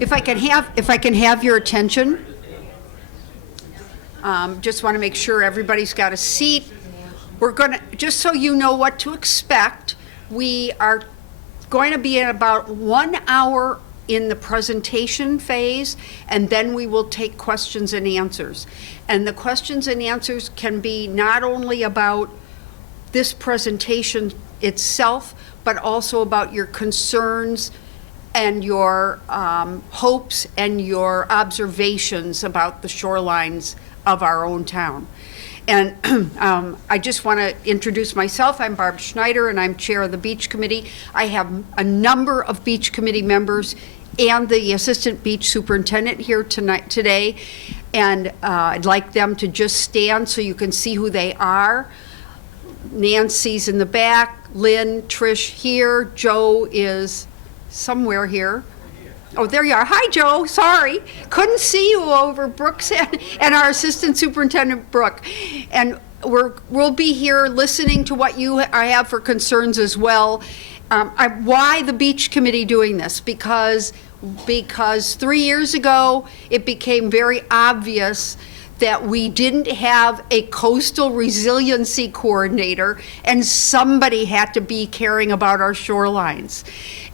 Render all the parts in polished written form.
If I can have your attention, just want to make sure everybody's got a seat. We're going to, just so you know what to expect, we are going to be at about 1 hour in the presentation phase, and then we will take questions and answers. And the questions and answers can be not only about this presentation itself, but also about your concerns and your hopes and your observations about the shorelines of our own town. And I just want to introduce myself. I'm Barb Schneider, and I'm chair of the Beach Committee. I have a number of Beach Committee members and the Assistant Beach Superintendent here today. And I'd like them to just stand so you can see who they are. Nancy's in the back, Lynn, Trish here, Joe is somewhere here. Oh, there you are. Hi, Joe. Sorry. Couldn't see you over Brooks and our Assistant Superintendent, Brooke. And we'll be here listening to what I have for concerns as well. Why the Beach Committee doing this? Because 3 years ago, it became very obvious that we didn't have a coastal resiliency coordinator, and somebody had to be caring about our shorelines.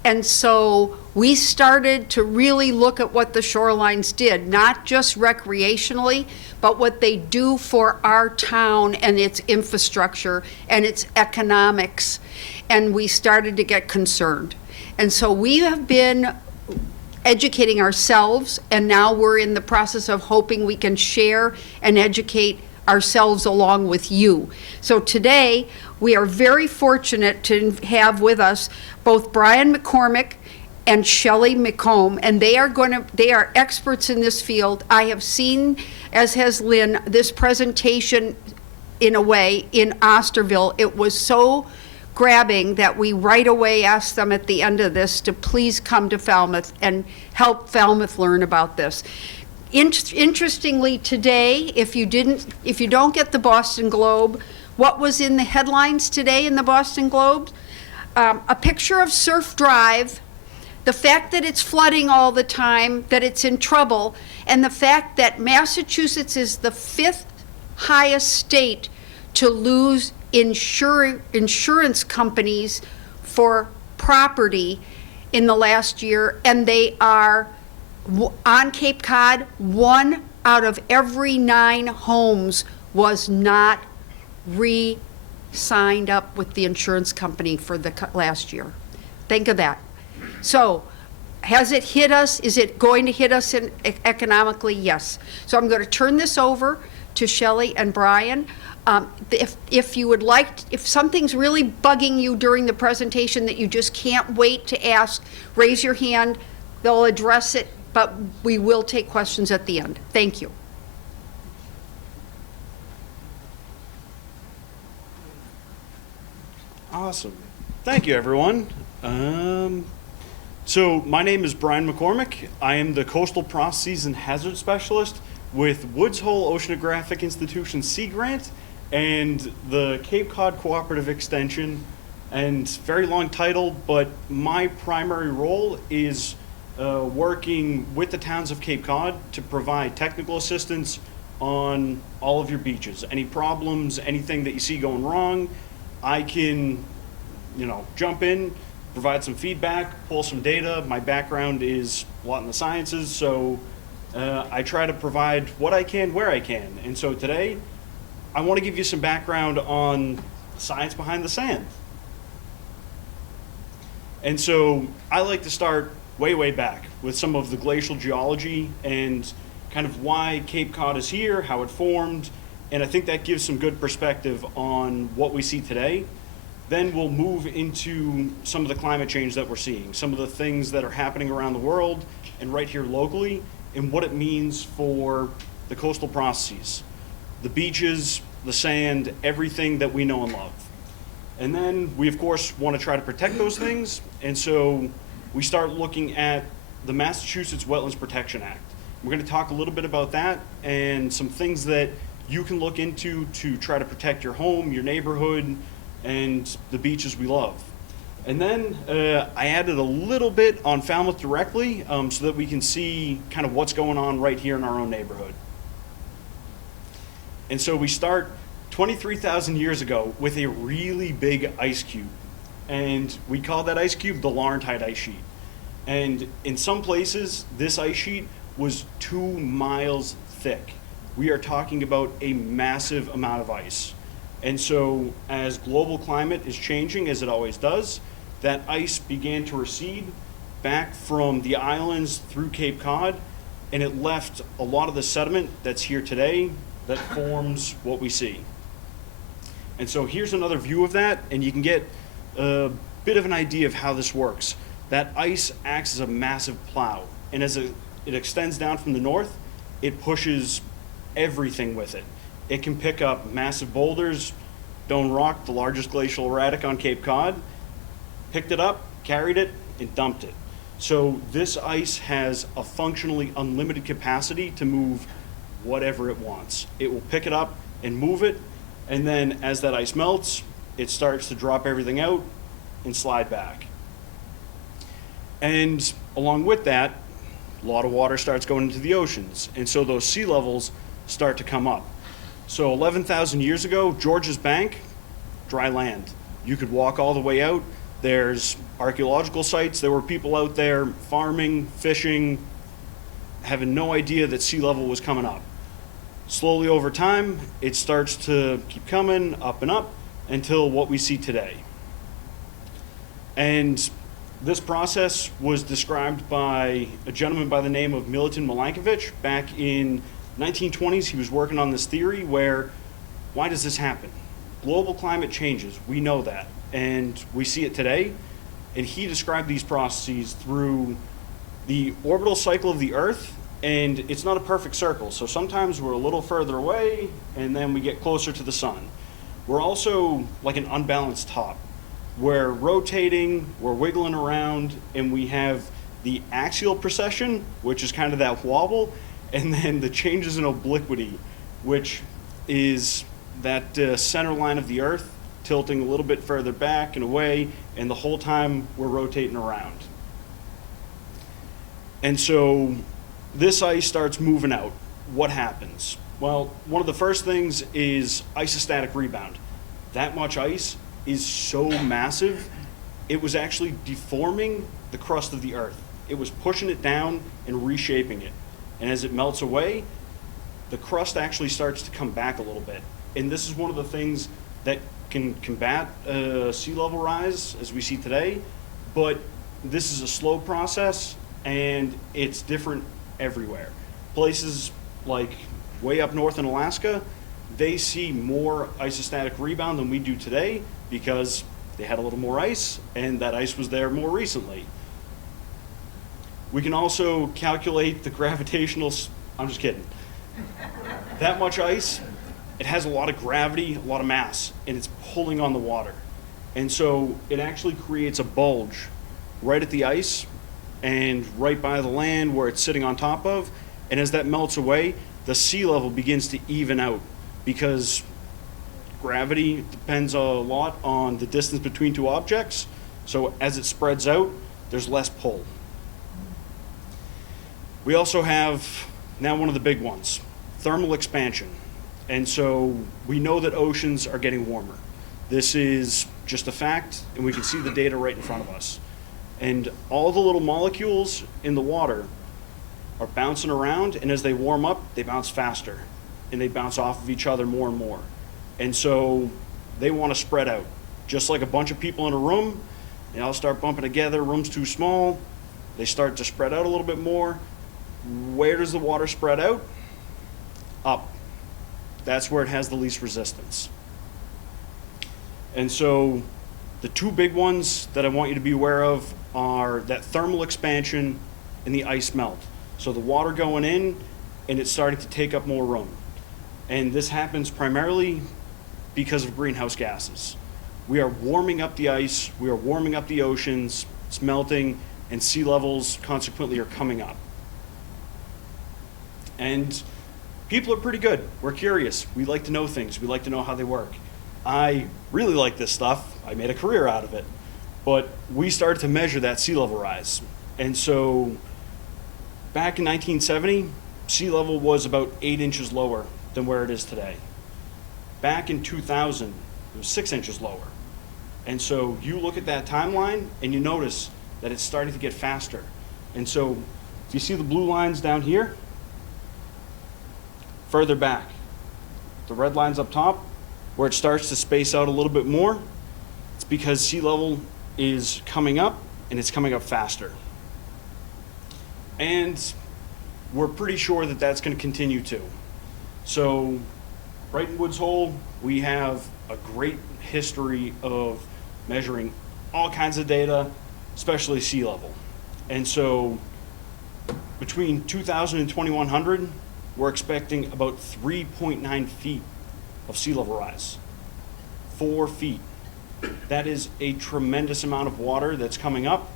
And so we started to really look at what the shorelines did, not just recreationally, but what they do for our town and its infrastructure and its economics. And we started to get concerned. And so we have been educating ourselves, and now we're in the process of hoping we can share and educate ourselves along with you. So today, we are very fortunate to have with us both Bryan McCormack and Shelly McComb, and they are experts in this field. I have seen, as has Lynn, this presentation in a way in Osterville. It was so grabbing that we right away asked them at the end of this to please come to Falmouth and help Falmouth learn about this. Interestingly today, if you don't get the Boston Globe, what was in the headlines today in the Boston Globe? A picture of Surf Drive, the fact that it's flooding all the time, that it's in trouble, and the fact that Massachusetts is the 5th highest state to lose insurance companies for property in the last year, and they are on Cape Cod. 1 out of every 9 homes was not re-signed up with the insurance company for the last year. Think of that. So has it hit us? Is it going to hit us economically? Yes. So I'm going to turn this over to Shelly and Bryan. If you would like, if something's really bugging you during the presentation that you just can't wait to ask, raise your hand. They'll address it, but we will take questions at the end. Thank you. Awesome. Thank you, everyone. So my name is Bryan McCormack. I am the Coastal Processes and Hazard Specialist with Woods Hole Oceanographic Institution Sea Grant and the Cape Cod Cooperative Extension. And very long title, but my primary role is working with the towns of Cape Cod to provide technical assistance on all of your beaches. Any problems, anything that you see going wrong, I can, jump in, provide some feedback, pull some data. My background is a lot in the sciences, so I try to provide what I can where I can. And so today, I want to give you some background on science behind the sand. And so I like to start way, way back with some of the glacial geology and kind of why Cape Cod is here, how it formed, and I think that gives some good perspective on what we see today. Then we'll move into some of the climate change that we're seeing, some of the things that are happening around the world and right here locally, and what it means for the coastal processes, the beaches, the sand, everything that we know and love. And then we, of course, want to try to protect those things, and so we start looking at the Massachusetts Wetlands Protection Act. We're going to talk a little bit about that and some things that you can look into to try to protect your home, your neighborhood, and the beaches we love. And then I added a little bit on Falmouth directly so that we can see kind of what's going on right here in our own neighborhood. And so we start 23,000 years ago with a really big ice cube. And we call that ice cube the Laurentide ice sheet. And in some places, this ice sheet was 2 miles thick. We are talking about a massive amount of ice. And so as global climate is changing, as it always does, that ice began to recede back from the islands through Cape Cod, and it left a lot of the sediment that's here today that forms what we see. And so here's another view of that, and you can get a bit of an idea of how this works. That ice acts as a massive plow, and as it extends down from the north, it pushes everything with it. It can pick up massive boulders. Doan Rock, the largest glacial erratic on Cape Cod, picked it up, carried it, and dumped it. So this ice has a functionally unlimited capacity to move whatever it wants. It will pick it up and move it, and then as that ice melts, it starts to drop everything out and slide back. And along with that, a lot of water starts going into the oceans, and so those sea levels start to come up. So 11,000 years ago, George's Bank, dry land. You could walk all the way out. There's archaeological sites. There were people out there farming, fishing, having no idea that sea level was coming up. Slowly over time, it starts to keep coming up and up until what we see today. And this process was described by a gentleman by the name of Milutin Milankovitch back in 1920s. He was working on this theory where, why does this happen? Global climate changes, we know that, and we see it today. And he described these processes through the orbital cycle of the Earth, and it's not a perfect circle. So sometimes we're a little further away, and then we get closer to the sun. We're also like an unbalanced top. We're rotating, we're wiggling around, and we have the axial precession, which is kind of that wobble, and then the changes in obliquity, which is that center line of the Earth tilting a little bit further back and away, and the whole time we're rotating around. And so this ice starts moving out. What happens? Well, one of the first things is isostatic rebound. That much ice is so massive, it was actually deforming the crust of the Earth. It was pushing it down and reshaping it. And as it melts away, the crust actually starts to come back a little bit. And this is one of the things that can combat sea level rise as we see today, but this is a slow process and it's different everywhere. Places like way up north in Alaska, they see more isostatic rebound than we do today because they had a little more ice and that ice was there more recently. We can also calculate the gravitational, I'm just kidding. That much ice, it has a lot of gravity, a lot of mass, and it's pulling on the water. And so it actually creates a bulge right at the ice and right by the land where it's sitting on top of. And as that melts away, the sea level begins to even out because gravity depends a lot on the distance between two objects. So as it spreads out, there's less pull. We also have now one of the big ones, thermal expansion. And so we know that oceans are getting warmer. This is just a fact, and we can see the data right in front of us. And all the little molecules in the water are bouncing around, and as they warm up, they bounce faster, and they bounce off of each other more and more. And so they want to spread out. Just like a bunch of people in a room, they all start bumping together, room's too small, they start to spread out a little bit more. Where does the water spread out? Up. That's where it has the least resistance. And so the two big ones that I want you to be aware of are that thermal expansion and the ice melt. So the water going in and it's starting to take up more room. And this happens primarily because of greenhouse gases. We are warming up the ice, we are warming up the oceans, it's melting, and sea levels consequently are coming up. And people are pretty good. We're curious. We like to know things. We like to know how they work. I really like this stuff. I made a career out of it. But we started to measure that sea level rise. And so back in 1970, sea level was about 8 inches lower than where it is today. Back in 2000, it was 6 inches lower. And so you look at that timeline and you notice that it's starting to get faster. And so if you see the blue lines down here, further back, the red lines up top, where it starts to space out a little bit more, it's because sea level is coming up and it's coming up faster. And we're pretty sure that that's going to continue to. So right in Woods Hole, we have a great history of measuring all kinds of data, especially sea level. And so between 2000 and 2100, we're expecting about 3.9 feet of sea level rise. 4 feet. That is a tremendous amount of water that's coming up,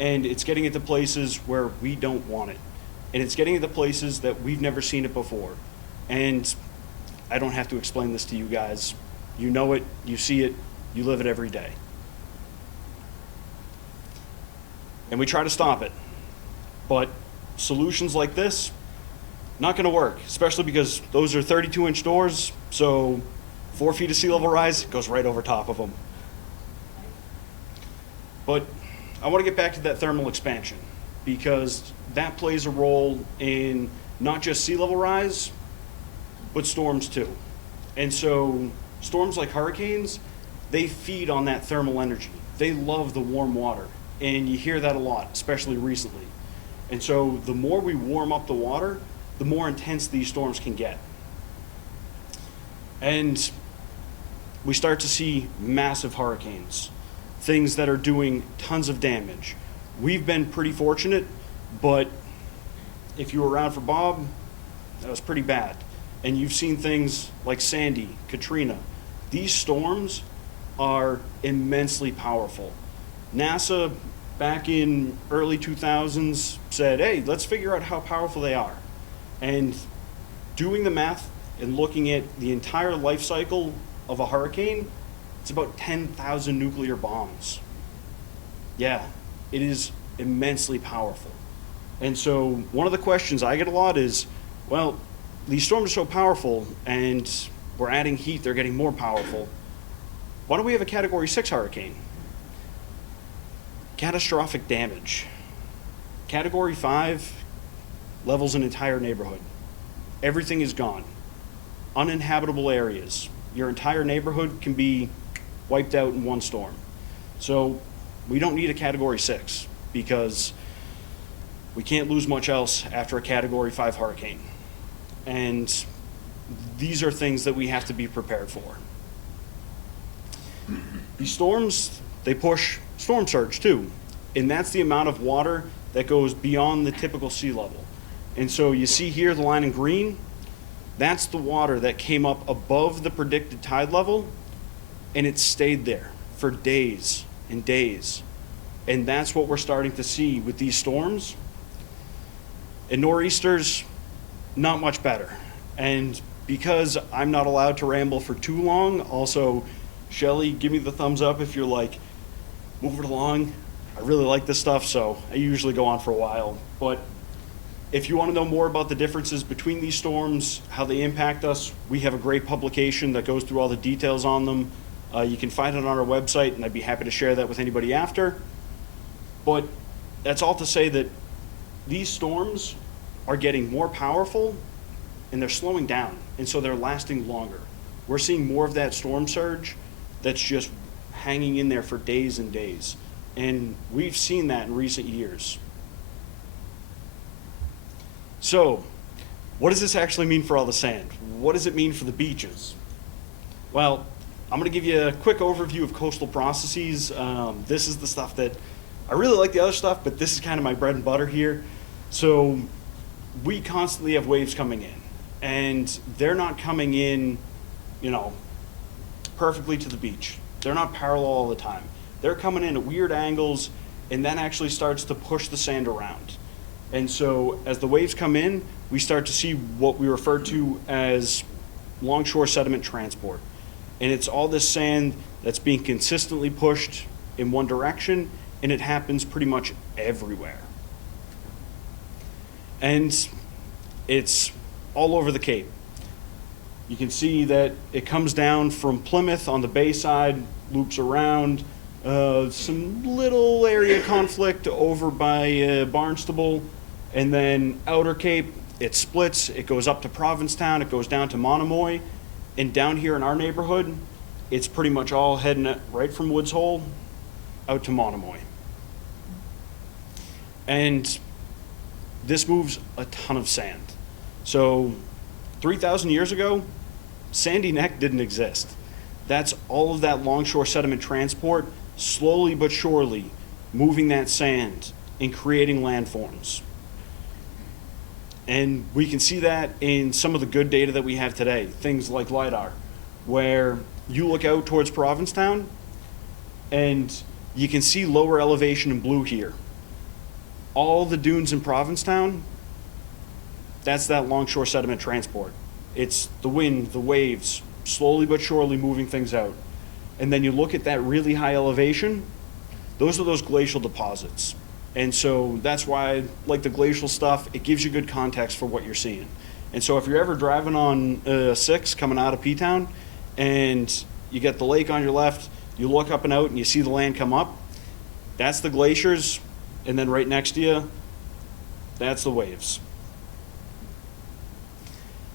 and it's getting into places where we don't want it. And it's getting into places that we've never seen it before. And I don't have to explain this to you guys. You know it, you see it, you live it every day. And we try to stop it. But solutions like this, not going to work, especially because those are 32-inch doors, so 4 feet of sea level rise goes right over top of them. But I want to get back to that thermal expansion, because that plays a role in not just sea level rise, but storms too. And so storms like hurricanes, they feed on that thermal energy. They love the warm water, and you hear that a lot, especially recently. And so the more we warm up the water, the more intense these storms can get. And we start to see massive hurricanes, things that are doing tons of damage. We've been pretty fortunate, but if you were around for Bob, that was pretty bad. And you've seen things like Sandy, Katrina. These storms are immensely powerful. NASA, back in early 2000s, said, hey, let's figure out how powerful they are. And doing the math and looking at the entire life cycle of a hurricane, it's about 10,000 nuclear bombs. Yeah, it is immensely powerful. And so one of the questions I get a lot is, well, these storms are so powerful and we're adding heat, they're getting more powerful. Why don't we have a Category 6 hurricane? Catastrophic damage. Category 5 levels an entire neighborhood. Everything is gone. Uninhabitable areas. Your entire neighborhood can be wiped out in one storm. So we don't need a Category 6 because we can't lose much else after a Category 5 hurricane. And these are things that we have to be prepared for. These storms, they push storm surge too. And that's the amount of water that goes beyond the typical sea level. And so you see here the line in green, that's the water that came up above the predicted tide level, and it stayed there for days and days. And that's what we're starting to see with these storms. And nor'easters, not much better. And because I'm not allowed to ramble for too long, also, Shelly, give me the thumbs up if you're like, move it along. I really like this stuff, so I usually go on for a while. But if you want to know more about the differences between these storms, how they impact us, we have a great publication that goes through all the details on them. You can find it on our website, and I'd be happy to share that with anybody after. But that's all to say that these storms are getting more powerful, and they're slowing down, and so they're lasting longer. We're seeing more of that storm surge that's just hanging in there for days and days. And we've seen that in recent years. So, what does this actually mean for all the sand? What does it mean for the beaches? Well, I'm going to give you a quick overview of coastal processes. This is the stuff that, I really like the other stuff, but this is kind of my bread and butter here. So, we constantly have waves coming in, and they're not coming in, perfectly to the beach. They're not parallel all the time. They're coming in at weird angles, and that actually starts to push the sand around. And so as the waves come in, we start to see what we refer to as longshore sediment transport. And it's all this sand that's being consistently pushed in one direction, and it happens pretty much everywhere. And it's all over the Cape. You can see that it comes down from Plymouth on the bay side, loops around, some little area conflict over by Barnstable, and then Outer Cape, it splits, it goes up to Provincetown, it goes down to Monomoy, and down here in our neighborhood, it's pretty much all heading right from Woods Hole out to Monomoy. And this moves a ton of sand. So 3,000 years ago, Sandy Neck didn't exist. That's all of that longshore sediment transport, slowly but surely moving that sand and creating landforms. And we can see that in some of the good data that we have today, things like LIDAR, where you look out towards Provincetown and you can see lower elevation in blue here. All the dunes in Provincetown, that's that longshore sediment transport. It's the wind, the waves, slowly but surely moving things out. And then you look at that really high elevation, those are those glacial deposits. And so that's why I like the glacial stuff. It gives you good context for what you're seeing. And so if you're ever driving on 6 coming out of P-Town and you get the lake on your left, you look up and out and you see the land come up, that's the glaciers. And then right next to you, that's the waves.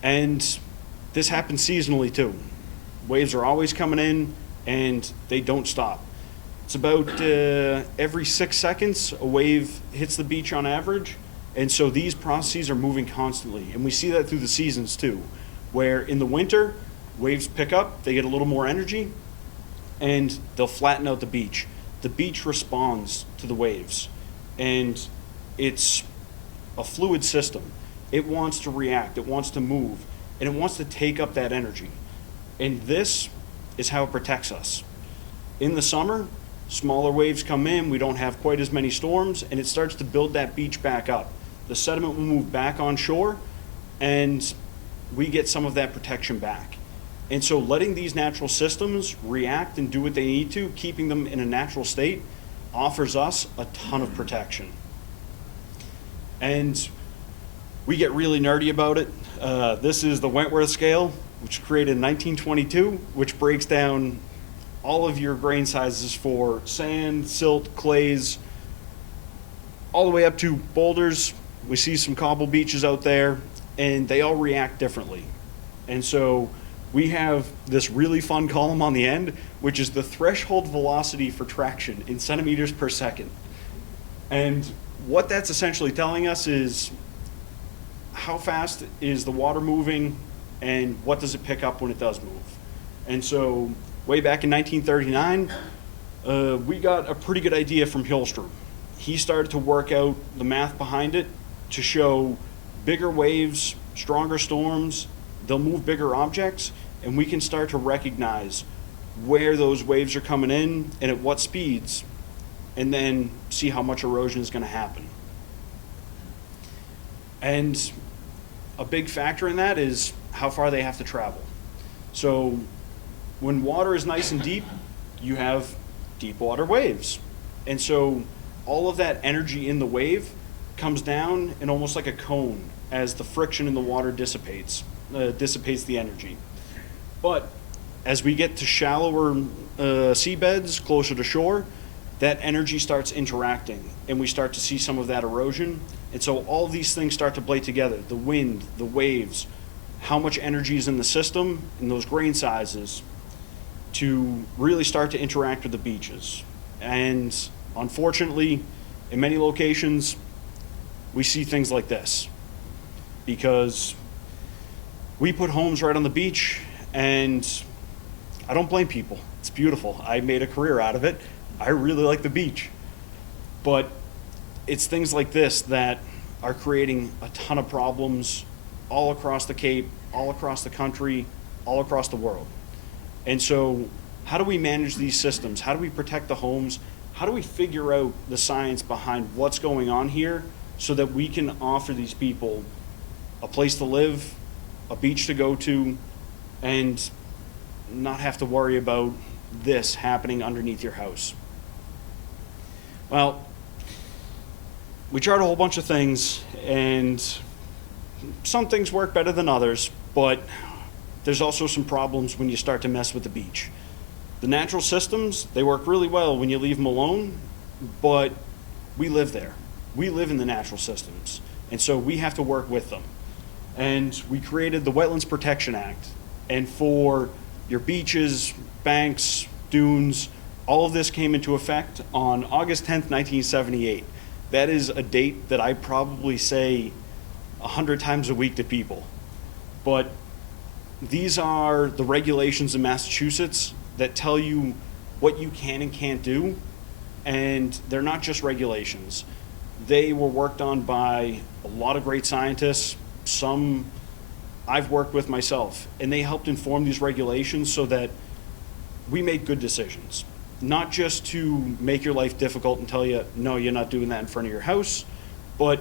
And this happens seasonally too. Waves are always coming in and they don't stop. It's about every 6 seconds a wave hits the beach on average. And so these processes are moving constantly. And we see that through the seasons too, where in the winter, waves pick up, they get a little more energy, and they'll flatten out the beach. The beach responds to the waves. And it's a fluid system. It wants to react, it wants to move, and it wants to take up that energy. And this is how it protects us. In the summer, smaller waves come in, we don't have quite as many storms, and it starts to build that beach back up. The sediment will move back on shore, and we get some of that protection back. And so letting these natural systems react and do what they need to, keeping them in a natural state, offers us a ton of protection. And we get really nerdy about it. This is the Wentworth scale, which was created in 1922, which breaks down all of your grain sizes for sand, silt, clays, all the way up to boulders. We see some cobble beaches out there, and they all react differently. And so we have this really fun column on the end, which is the threshold velocity for traction in centimeters per second. And what that's essentially telling us is how fast is the water moving and what does it pick up when it does move. And so way back in 1939, we got a pretty good idea from Hillstrom. He started to work out the math behind it to show bigger waves, stronger storms, they'll move bigger objects, and we can start to recognize where those waves are coming in and at what speeds, and then see how much erosion is going to happen. And a big factor in that is how far they have to travel. So when water is nice and deep, you have deep water waves. And so all of that energy in the wave comes down in almost like a cone as the friction in the water dissipates the energy. But as we get to shallower seabeds closer to shore, that energy starts interacting and we start to see some of that erosion. And so all of these things start to play together, the wind, the waves, how much energy is in the system, and those grain sizes, to really start to interact with the beaches. And unfortunately, in many locations, we see things like this because we put homes right on the beach, and I don't blame people. It's beautiful. I made a career out of it. I really like the beach. But it's things like this that are creating a ton of problems all across the Cape, all across the country, all across the world. And so how do we manage these systems? How do we protect the homes? How do we figure out the science behind what's going on here so that we can offer these people a place to live, a beach to go to, and not have to worry about this happening underneath your house? Well, we tried a whole bunch of things, and some things work better than others, but there's also some problems when you start to mess with the beach. The natural systems, they work really well when you leave them alone, but we live there. We live in the natural systems, and so we have to work with them. And we created the Wetlands Protection Act, and for your beaches, banks, dunes, all of this came into effect on August 10th, 1978. That is a date that I probably say 100 times a week to people. But these are the regulations in Massachusetts that tell you what you can and can't do, and they're not just regulations. They were worked on by a lot of great scientists, some I've worked with myself, and they helped inform these regulations so that we made good decisions. Not just to make your life difficult and tell you, no, you're not doing that in front of your house, but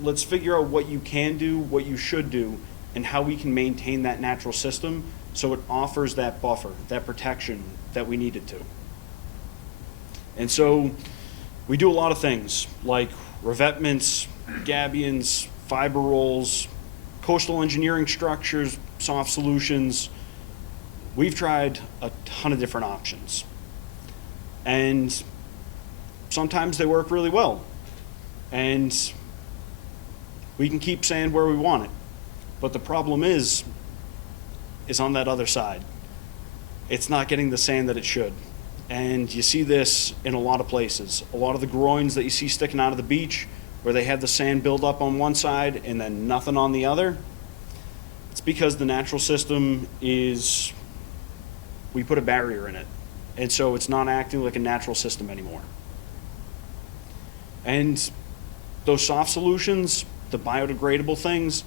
let's figure out what you can do, what you should do, and how we can maintain that natural system so it offers that buffer, that protection that we need it to. And so we do a lot of things like revetments, gabions, fiber rolls, coastal engineering structures, soft solutions. We've tried a ton of different options. And sometimes they work really well. And we can keep sand where we want it. But the problem is on that other side. It's not getting the sand that it should. And you see this in a lot of places. A lot of the groins that you see sticking out of the beach, where they have the sand build up on one side and then nothing on the other, it's because the natural system is, we put a barrier in it. And so it's not acting like a natural system anymore. And those soft solutions, the biodegradable things,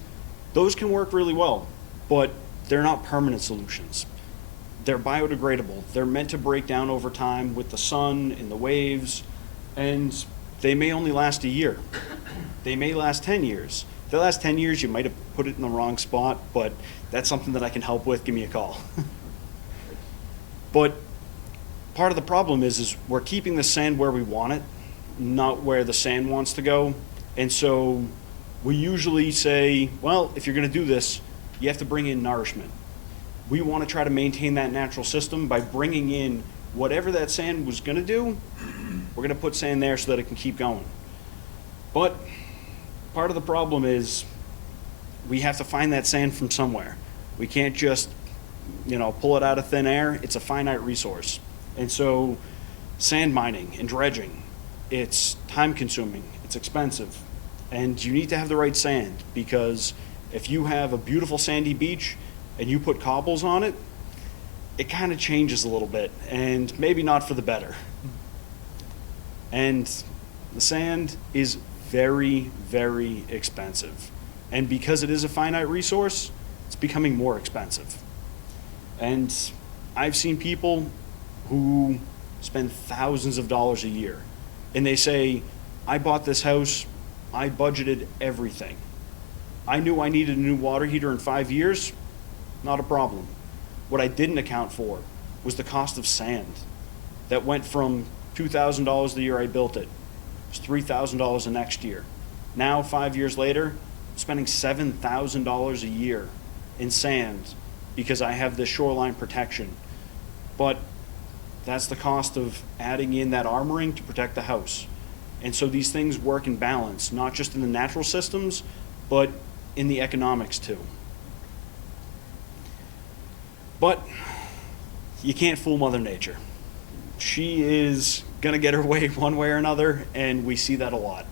those can work really well, but they're not permanent solutions. They're biodegradable. They're meant to break down over time with the sun and the waves, and they may only last a year. They may last 10 years. If they last 10 years, you might have put it in the wrong spot, but that's something that I can help with. Give me a call. But part of the problem is we're keeping the sand where we want it, not where the sand wants to go. And so we usually say, well, if you're going to do this, you have to bring in nourishment. We want to try to maintain that natural system by bringing in whatever that sand was going to do. We're going to put sand there so that it can keep going. But part of the problem is we have to find that sand from somewhere. We can't just, pull it out of thin air. It's a finite resource. And so sand mining and dredging, it's time consuming, it's expensive, and you need to have the right sand, because if you have a beautiful sandy beach and you put cobbles on it, it kind of changes a little bit, and maybe not for the better. And the sand is very, very expensive. And because it is a finite resource, it's becoming more expensive. And I've seen people who spend thousands of dollars a year, and they say, I bought this house, I budgeted everything. I knew I needed a new water heater in 5 years, not a problem. What I didn't account for was the cost of sand. That went from $2,000 the year I built it. It was $3,000 the next year. Now, 5 years later, I'm spending $7,000 a year in sand because I have this shoreline protection. But that's the cost of adding in that armoring to protect the house. And so these things work in balance, not just in the natural systems, but in the economics too. But you can't fool Mother Nature. She is gonna get her way one way or another, and we see that a lot.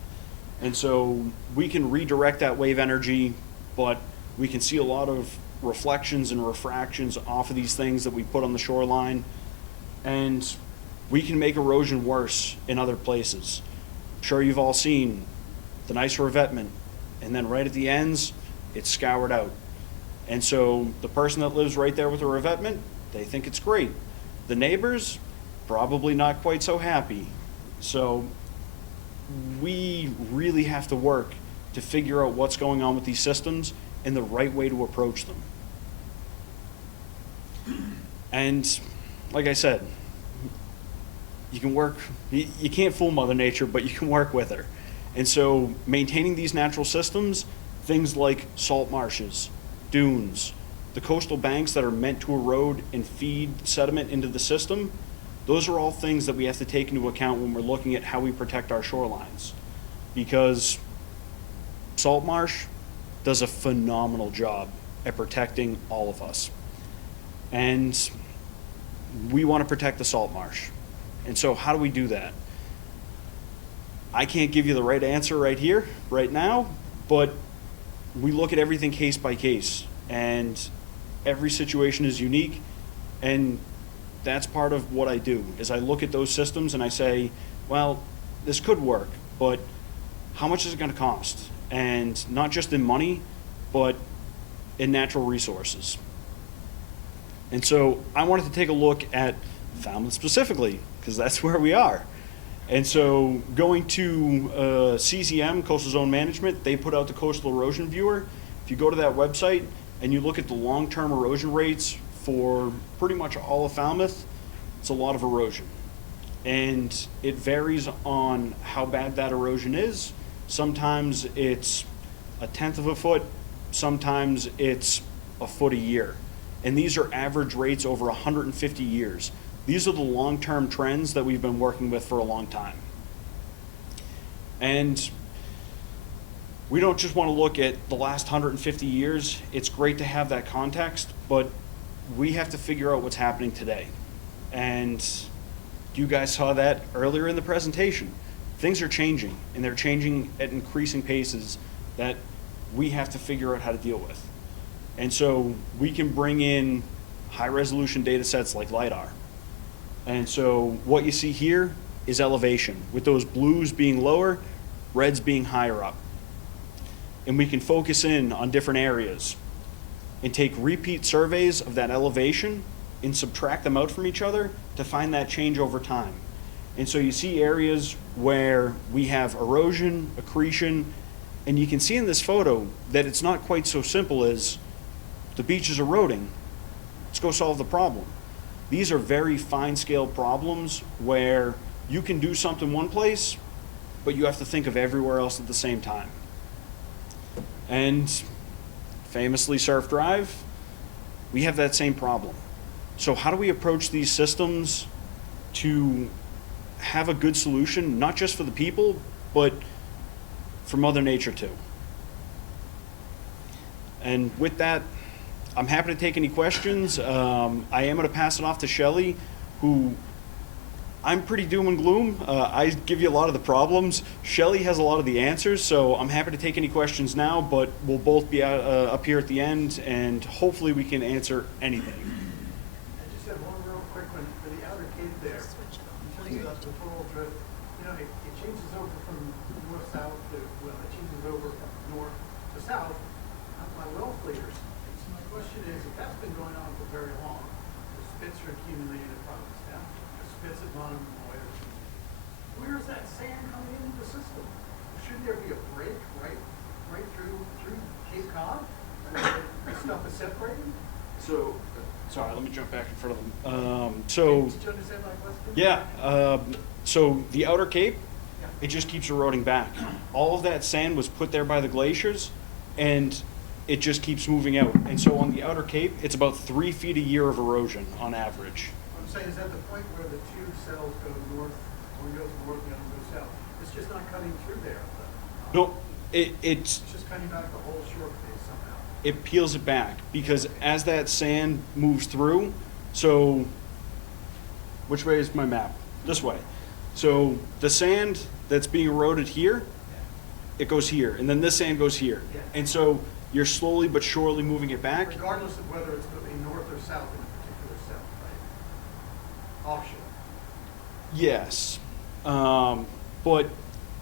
And so we can redirect that wave energy, but we can see a lot of reflections and refractions off of these things that we put on the shoreline, and we can make erosion worse in other places. I'm sure you've all seen the nice revetment, and then right at the ends, it's scoured out. And so the person that lives right there with the revetment, they think it's great. The neighbors, probably not quite so happy. So we really have to work to figure out what's going on with these systems and the right way to approach them. And like I said, you can work, you can't fool Mother Nature, but you can work with her. And so maintaining these natural systems, things like salt marshes, dunes, the coastal banks that are meant to erode and feed sediment into the system, those are all things that we have to take into account when we're looking at how we protect our shorelines. Because salt marsh does a phenomenal job at protecting all of us. And we want to protect the salt marsh. And so how do we do that? I can't give you the right answer right here, right now, but we look at everything case by case, and every situation is unique, and that's part of what I do, is I look at those systems and I say, well, this could work, but how much is it gonna cost? And not just in money, but in natural resources. And so I wanted to take a look at Falmouth specifically, because that's where we are. And so going to CZM, Coastal Zone Management, they put out the Coastal Erosion Viewer. If you go to that website and you look at the long-term erosion rates for pretty much all of Falmouth, it's a lot of erosion. And it varies on how bad that erosion is. Sometimes it's 1/10 of a foot, sometimes it's a foot a year. And these are average rates over 150 years. These are the long-term trends that we've been working with for a long time. And we don't just want to look at the last 150 years. It's great to have that context, but we have to figure out what's happening today. And you guys saw that earlier in the presentation. Things are changing, and they're changing at increasing paces that we have to figure out how to deal with. And so we can bring in high-resolution data sets like LiDAR. And so what you see here is elevation, with those blues being lower, reds being higher up. And we can focus in on different areas and take repeat surveys of that elevation and subtract them out from each other to find that change over time. And so you see areas where we have erosion, accretion, and you can see in this photo that it's not quite so simple as the beach is eroding, let's go solve the problem. These are very fine-scale problems where you can do something one place, but you have to think of everywhere else at the same time. And famously, Surf Drive, we have that same problem. So how do we approach these systems to have a good solution, not just for the people, but for Mother Nature too? And with that, I'm happy to take any questions. I am going to pass it off to Shelly, who I'm pretty doom and gloom. I give you a lot of the problems. Shelly has a lot of the answers, so I'm happy to take any questions now, but we'll both be up here at the end, and hopefully we can answer anything. I just have one real quick one for the outer cape there. In terms of the littoral drift, you know, it changes over from north-south to, well, it changes over from north to south on my well fleeters. So my question is, if that's been going on for very long, the spits are accumulating in front of us now, the spits at bottom of the oil. Where is that sand coming into the system? Shouldn't there be a break right through Cape Cod where the stuff is separated? So, sorry, let me jump back in front of them. Do you understand my question? Yeah, so the outer cape, Yeah. it just keeps eroding back. All of that sand was put there by the glaciers, and it just keeps moving out. And so on the outer cape, it's about 3 feet a year of erosion on average. I'm saying, is that the point where the two cells go north, one goes north, the other goes south? It's just not cutting through there, though. No, it's It's just cutting back the whole shore face somehow. it peels it back, because as that sand moves through, so which way is my map? This way. So the sand that's being eroded here, it goes here, and then this sand goes here. Yeah. And so you're slowly but surely moving it back. Regardless of whether it's going to be north or south in a particular cell, right? Offshore. Yes, but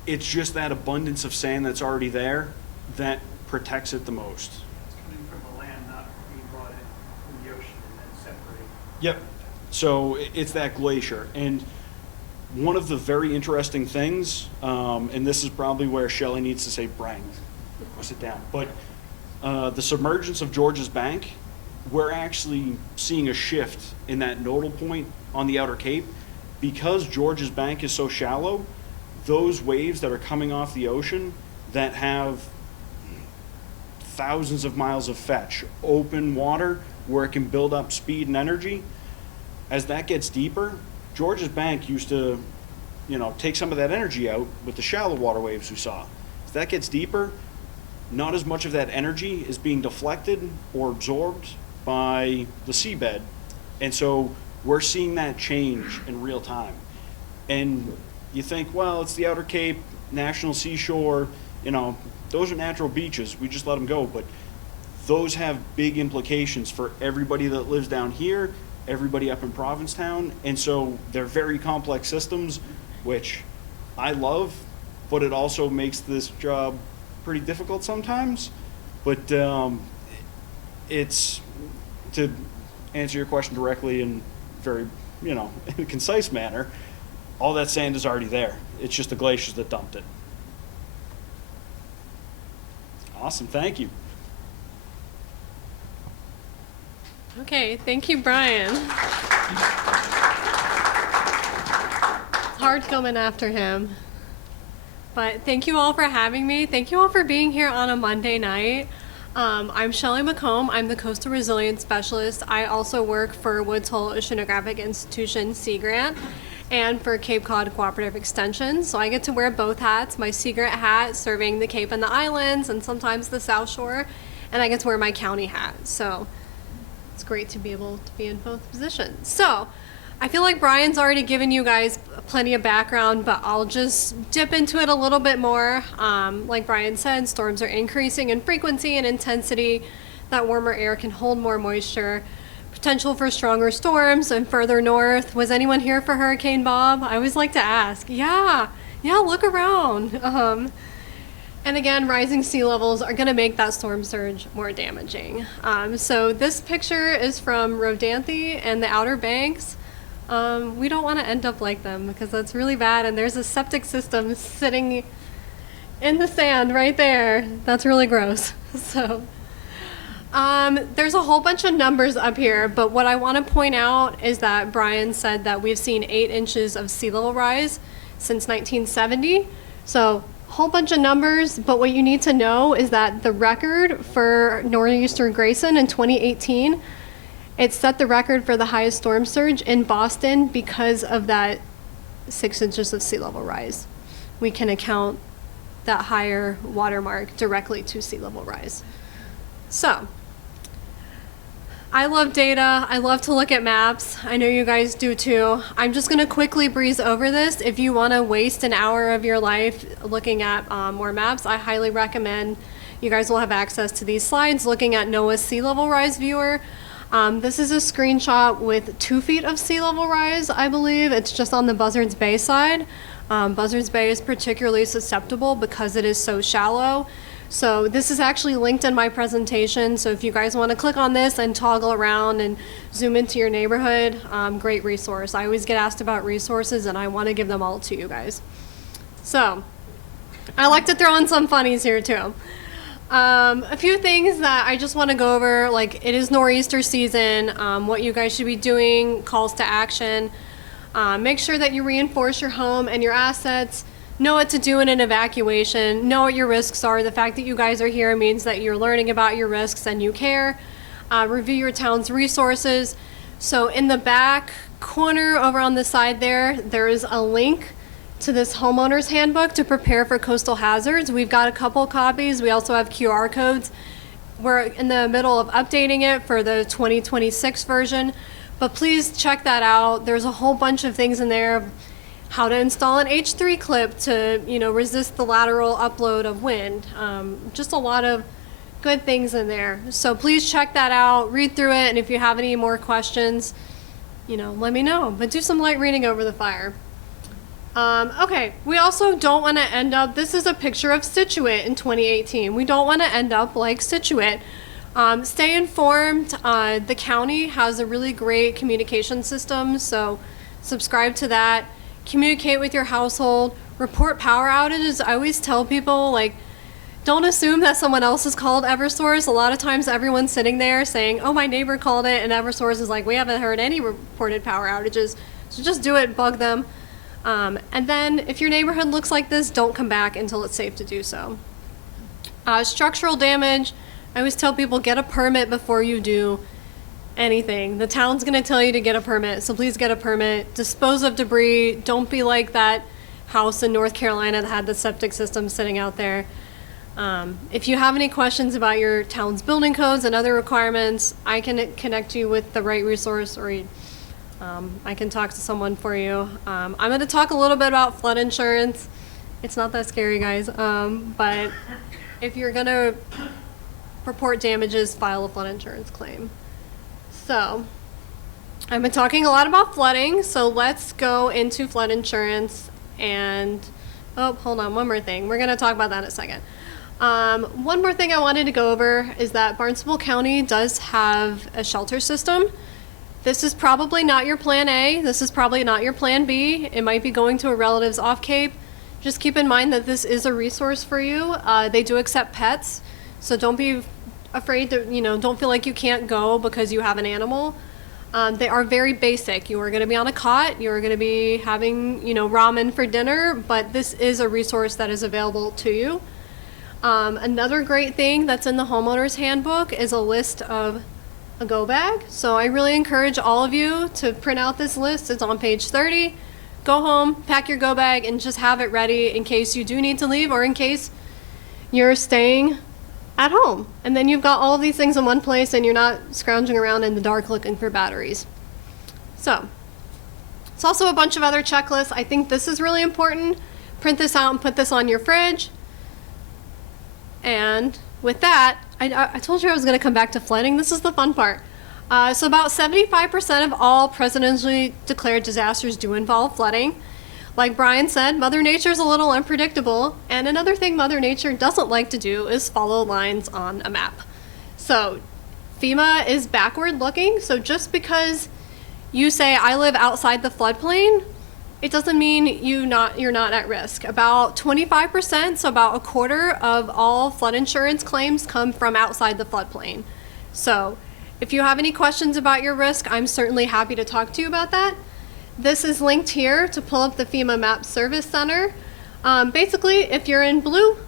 it's just that abundance of sand that's already there that protects it the most. It's coming from the land, not being brought in from the ocean and then separated. Yep. So it's that glacier. And one of the very interesting things, and this is probably where Shelly needs to say, Bryan, go sit down. But the submergence of George's Bank, we're actually seeing a shift in that nodal point on the outer cape. because George's Bank is so shallow, those waves that are coming off the ocean that have thousands of miles of fetch, open water where it can build up speed and energy, as that gets deeper, George's Bank used to, take some of that energy out with the shallow water waves we saw. As that gets deeper, not as much of that energy is being deflected or absorbed by the seabed. And so we're seeing that change in real time. And you think, well, it's the Outer Cape, National Seashore, those are natural beaches. We just let them go. But those have big implications for everybody that lives down here, everybody up in Provincetown. And so they're very complex systems, which I love, but it also makes this job pretty difficult sometimes. But it's, to answer your question directly in very, in a concise manner, all that sand is already there. It's just the glaciers that dumped it. Awesome, thank you. Okay, thank you, Bryan. It's hard coming after him. But thank you all for having me. Thank you all for being here on a Monday night. I'm Shelly McComb. I'm the Coastal Resilience Specialist. I also work for Hole Oceanographic Institution Sea Grant and for Cape Cod Cooperative Extension. So I get to wear both hats, my Sea Grant hat serving the Cape and the islands and sometimes the South Shore, and I get to wear my county hat. So it's great to be able to be in both positions. So I feel like Bryan's already given you guys plenty of background, but I'll just dip into it a little bit more. Like Bryan said, storms are increasing in frequency and intensity. That warmer air can hold more moisture. Potential for stronger storms and further north. Was anyone here for Hurricane Bob? I always like to ask. Yeah, look around. And again, rising sea levels are gonna make that storm surge more damaging. So this picture is from Rodanthe and the Outer Banks. We don't want to end up like them because that's really bad, and there's a septic system sitting in the sand right there. That's really gross. So there's a whole bunch of numbers up here, but what I want to point out is that Bryan said that we've seen 8 inches of sea level rise since 1970. So a whole bunch of numbers, but what you need to know is that the record for Northeastern Grayson in 2018, it set the record for the highest storm surge in Boston because of that 6 inches of sea level rise. We can account that higher watermark directly to sea level rise. So, I love data. I love to look at maps. I know you guys do too. I'm just gonna quickly breeze over this. If you wanna waste an hour of your life looking at more maps, I highly recommend you guys will have access to these slides looking at NOAA's sea level rise viewer. This is a screenshot with 2 feet of sea level rise, I believe. It's just on the Buzzards Bay side. Buzzards Bay is particularly susceptible because it is so shallow. So this is actually linked in my presentation. So if you guys want to click on this and toggle around and zoom into your neighborhood, great resource. I always get asked about resources and I want to give them all to you guys. So I like to throw in some funnies here too. A few things that I just want to go over, like it is nor'easter season, what you guys should be doing, calls to action. Make sure that you reinforce your home and your assets. Know what to do in an evacuation. Know what your risks are. The fact that you guys are here means that you're learning about your risks and you care. Review your town's resources. So in the back corner over on the side there is a link to this homeowner's handbook to prepare for coastal hazards. We've got a couple copies. We also have QR codes. We're in the middle of updating it for the 2026 version, but please check that out. There's a whole bunch of things in there. How to install an H3 clip to, resist the lateral upload of wind. Just a lot of good things in there. So please check that out, read through it, and if you have any more questions, let me know. But do some light reading over the fire. Okay, we also don't want to end up, this is a picture of Scituate in 2018. We don't want to end up like Scituate. Stay informed. The county has a really great communication system, so subscribe to that. Communicate with your household, report power outages. I always tell people, don't assume that someone else has called Eversource. A lot of times everyone's sitting there saying, oh, my neighbor called it, and Eversource is like, we haven't heard any reported power outages. So just do it, bug them. And then if your neighborhood looks like this, don't come back until it's safe to do so. Structural damage, I always tell people get a permit before you do anything. The town's gonna tell you to get a permit, so please get a permit. Dispose of debris. Don't be like that house in North Carolina that had the septic system sitting out there. If you have any questions about your town's building codes and other requirements, I can connect you with the right resource, or I can talk to someone for you. I'm going to talk a little bit about flood insurance. It's not that scary, guys. But if you're going to report damages, file a flood insurance claim. So I've been talking a lot about flooding, so let's go into flood insurance. And, oh, hold on, one more thing. We're going to talk about that in a second. One more thing I wanted to go over is that Barnstable County does have a shelter system. This is probably not your plan A. This is probably not your plan B. It might be going to a relative's off Cape. Just keep in mind that this is a resource for you. They do accept pets, so don't be afraid to, don't feel like you can't go because you have an animal. They are very basic. You are going to be on a cot. You are going to be having, ramen for dinner, but this is a resource that is available to you. Another great thing that's in the homeowner's handbook is a list of a go bag. So I really encourage all of you to print out this list. It's on page 30. Go home, pack your go bag, and just have it ready in case you do need to leave or in case you're staying at home. And then you've got all of these things in one place and you're not scrounging around in the dark looking for batteries. So it's also a bunch of other checklists. I think this is really important. Print this out and put this on your fridge. And with that, I told you I was going to come back to flooding. This is the fun part. So about 75% of all presidentially declared disasters do involve flooding. Like Bryan said, Mother Nature's a little unpredictable. And another thing Mother Nature doesn't like to do is follow lines on a map. So FEMA is backward looking. So just because you say, I live outside the floodplain, it doesn't mean you're not at risk. About 25%, so about a quarter of all flood insurance claims come from outside the floodplain. So if you have any questions about your risk, I'm certainly happy to talk to you about that. This is linked here to pull up the FEMA Map Service Center. Basically, if you're in blue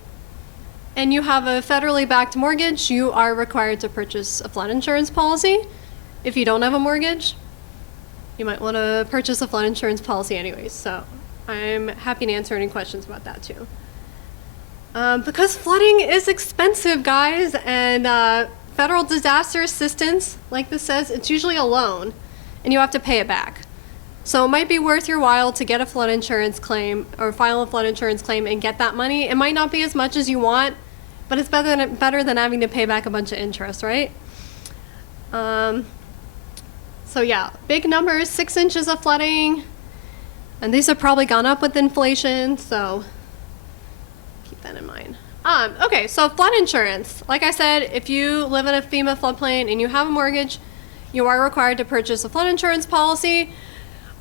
and you have a federally backed mortgage, you are required to purchase a flood insurance policy. If you don't have a mortgage, you might want to purchase a flood insurance policy anyways, so I'm happy to answer any questions about that too. Because flooding is expensive, guys, and federal disaster assistance, like this says, it's usually a loan, and you have to pay it back. So it might be worth your while to get a flood insurance claim or file a flood insurance claim and get that money. It might not be as much as you want, but it's better than having to pay back a bunch of interest, right? So yeah, big numbers, 6 inches of flooding, and these have probably gone up with inflation, so keep that in mind. Okay, so flood insurance. Like I said, if you live in a FEMA floodplain and you have a mortgage, you are required to purchase a flood insurance policy.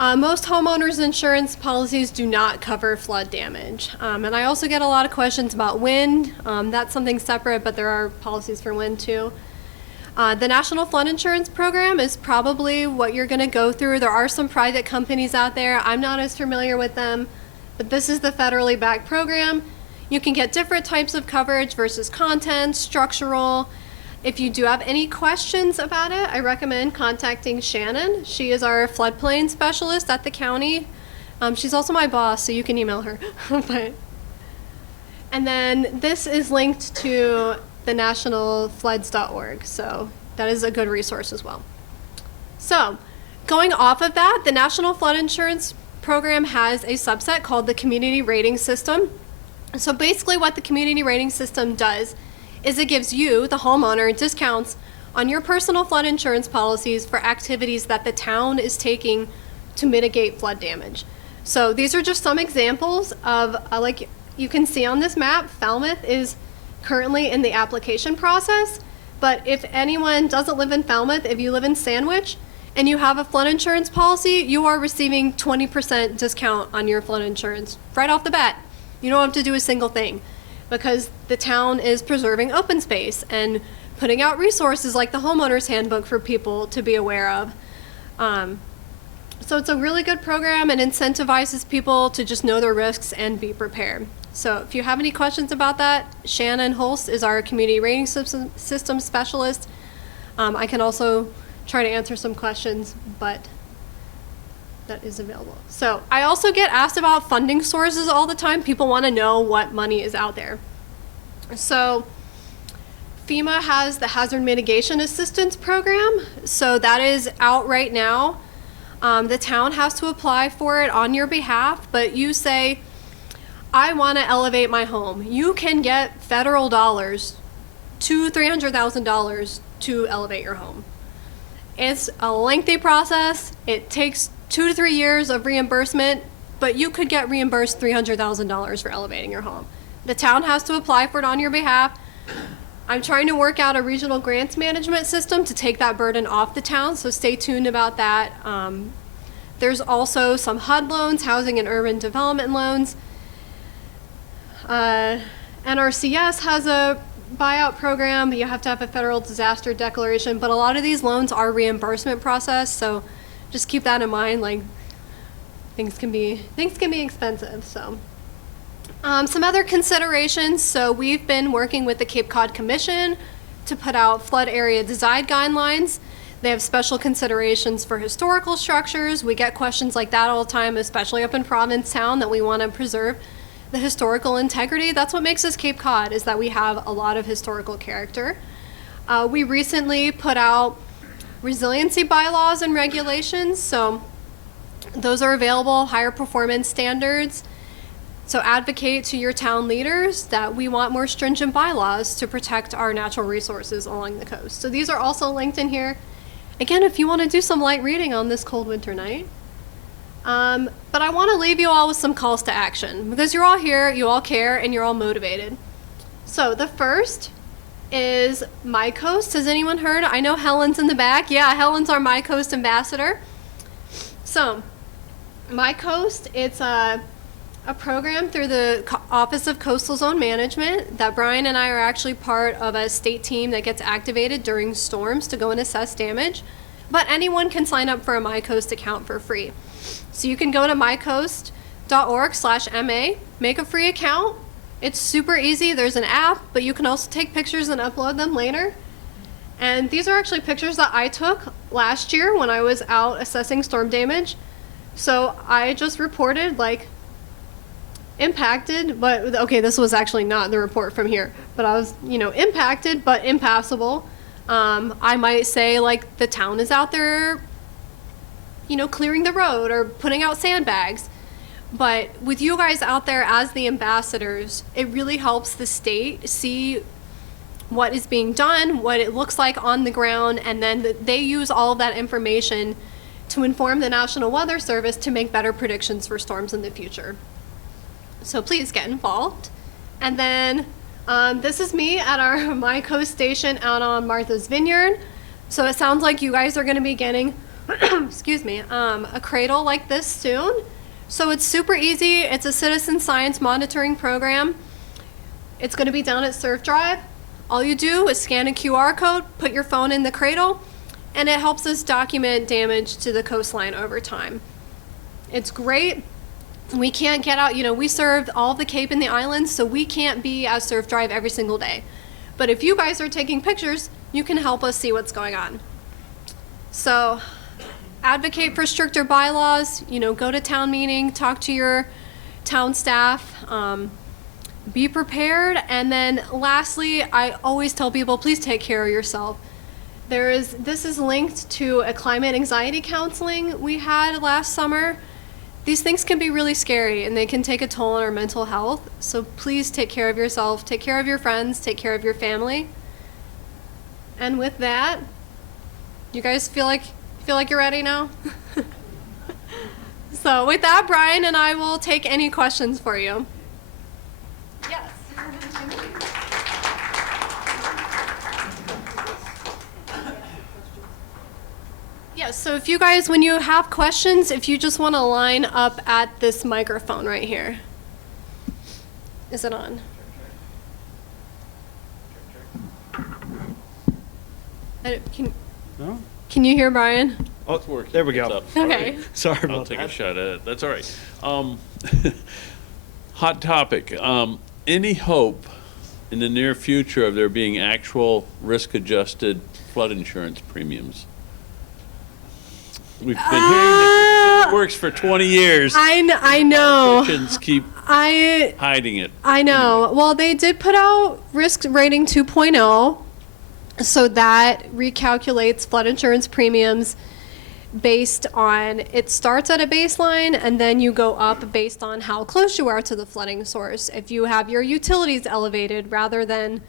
Most homeowners insurance policies do not cover flood damage. And I also get a lot of questions about wind. That's something separate, but there are policies for wind too. The National Flood Insurance Program is probably what you're going to go through. There are some private companies out there. I'm not as familiar with them, but this is the federally backed program. You can get different types of coverage versus content, structural. If you do have any questions about it, I recommend contacting Shannon. She is our floodplain specialist at the county. She's also my boss, so you can email her. And then this is linked to the nationalfloods.org, so that is a good resource as well. So going off of that, the National Flood Insurance Program has a subset called the Community Rating System. So basically what the Community Rating System does is it gives you, the homeowner, discounts on your personal flood insurance policies for activities that the town is taking to mitigate flood damage. So these are just some examples of, like you can see on this map, Falmouth is currently in the application process, but if anyone doesn't live in Falmouth, if you live in Sandwich and you have a flood insurance policy, you are receiving 20% discount on your flood insurance right off the bat. You don't have to do a single thing because the town is preserving open space and putting out resources like the homeowner's handbook for people to be aware of. So it's a really good program and incentivizes people to just know their risks and be prepared. So if you have any questions about that, Shannon Holst is our community rating system specialist. I can also try to answer some questions, but that is available. So I also get asked about funding sources all the time. People want to know what money is out there. So FEMA has the Hazard Mitigation Assistance Program. So that is out right now. The town has to apply for it on your behalf, but you say, I want to elevate my home. You can get federal dollars, $300,000 to elevate your home. It's a lengthy process. It takes 2 to 3 years of reimbursement, but you could get reimbursed $300,000 for elevating your home. The town has to apply for it on your behalf. I'm trying to work out a regional grants management system to take that burden off the town, so stay tuned about that. There's also some HUD loans, housing and urban development loans. NRCS has a buyout program, but you have to have a federal disaster declaration, but a lot of these loans are reimbursement process, so just keep that in mind. Like, things can be expensive. So some other considerations. So we've been working with the Cape Cod Commission to put out flood area design guidelines. They have special considerations for historical structures. We get questions like that all the time, especially up in Provincetown, that we want to preserve the historical integrity. That's what makes us Cape Cod, is that we have a lot of historical character. We recently put out resiliency bylaws and regulations. So those are available, higher performance standards. So advocate to your town leaders that we want more stringent bylaws to protect our natural resources along the coast. So these are also linked in here. Again, if you want to do some light reading on this cold winter night. But I want to leave you all with some calls to action, because you're all here, you all care, and you're all motivated. So the first is My Coast. Has anyone heard? I know Helen's in the back. Yeah, Helen's our My Coast ambassador. So My Coast, it's a program through the Office of Coastal Zone Management that Bryan and I are actually part of a state team that gets activated during storms to go and assess damage. But anyone can sign up for a My Coast account for free. So you can go to mycoast.org/MA, make a free account. It's super easy. There's an app, but you can also take pictures and upload them later. And these are actually pictures that I took last year when I was out assessing storm damage. So I just reported like impacted, but okay, this was actually not the report from here, but I was, impacted but impassable. I might say like the town is out there, clearing the road or putting out sandbags. But with you guys out there as the ambassadors, it really helps the state see what is being done, what it looks like on the ground, and then they use all of that information to inform the National Weather Service to make better predictions for storms in the future. So please get involved. And then this is me at our My Coast station out on Martha's Vineyard. So it sounds like you guys are going to be getting, excuse me, a cradle like this soon. So it's super easy. It's a citizen science monitoring program. It's going to be down at Surf Drive. All you do is scan a QR code, put your phone in the cradle, and it helps us document damage to the coastline over time. It's great. We can't get out, we serve all of the Cape and the islands, so we can't be at Surf Drive every single day. But if you guys are taking pictures, you can help us see what's going on. So advocate for stricter bylaws, go to town meeting, talk to your town staff, be prepared. And then lastly, I always tell people, please take care of yourself. This is linked to a climate anxiety counseling we had last summer. These things can be really scary and they can take a toll on our mental health. So please take care of yourself, take care of your friends, take care of your family. And with that, you guys feel like you're ready now? So with that, Bryan and I will take any questions for you. Yes. Yes, so if you guys, when you have questions, if you just want to line up at this microphone right here. Is it on? No? Can you hear Bryan? Oh, It's working. there we go. It's up. Okay. All right. Sorry I'll about take that. a shot at it. That's all right. Hot topic. Any hope in the near future of there being actual risk-adjusted flood insurance premiums? We've been hearing that it works for 20 years. I know. Politicians keep I hiding it. I know. Well, they did put out risk rating 2.0, so that recalculates flood insurance premiums based on, it starts at a baseline and then you go up based on how close you are to the flooding source. If you have your utilities elevated, rather than,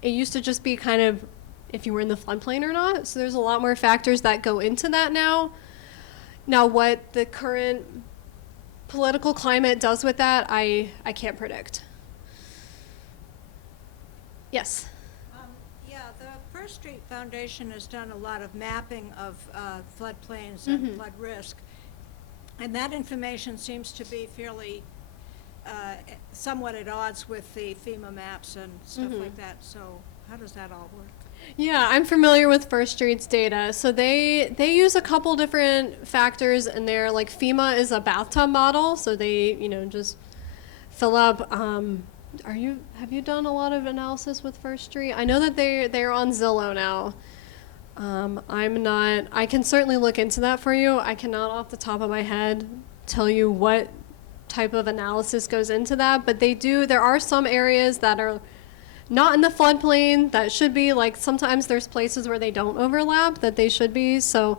it used to just be kind of if you were in the floodplain or not. So there's a lot more factors that go into that now. Now, what the current political climate does with that, I can't predict. Yes. Yeah, the First Street Foundation has done a lot of mapping of floodplains and flood risk. And that information seems to be fairly, somewhat at odds with the FEMA maps and stuff like that. So how does that all work? Yeah, I'm familiar with First Street's data. So they use a couple different factors in there. Like FEMA is a bathtub model, so they, just fill up. Have you done a lot of analysis with First Street? I know that they're on Zillow now. I'm not. I can certainly look into that for you. I cannot off the top of my head tell you what type of analysis goes into that, but they do. There are some areas that are not in the floodplain that should be, like sometimes there's places where they don't overlap that they should be. So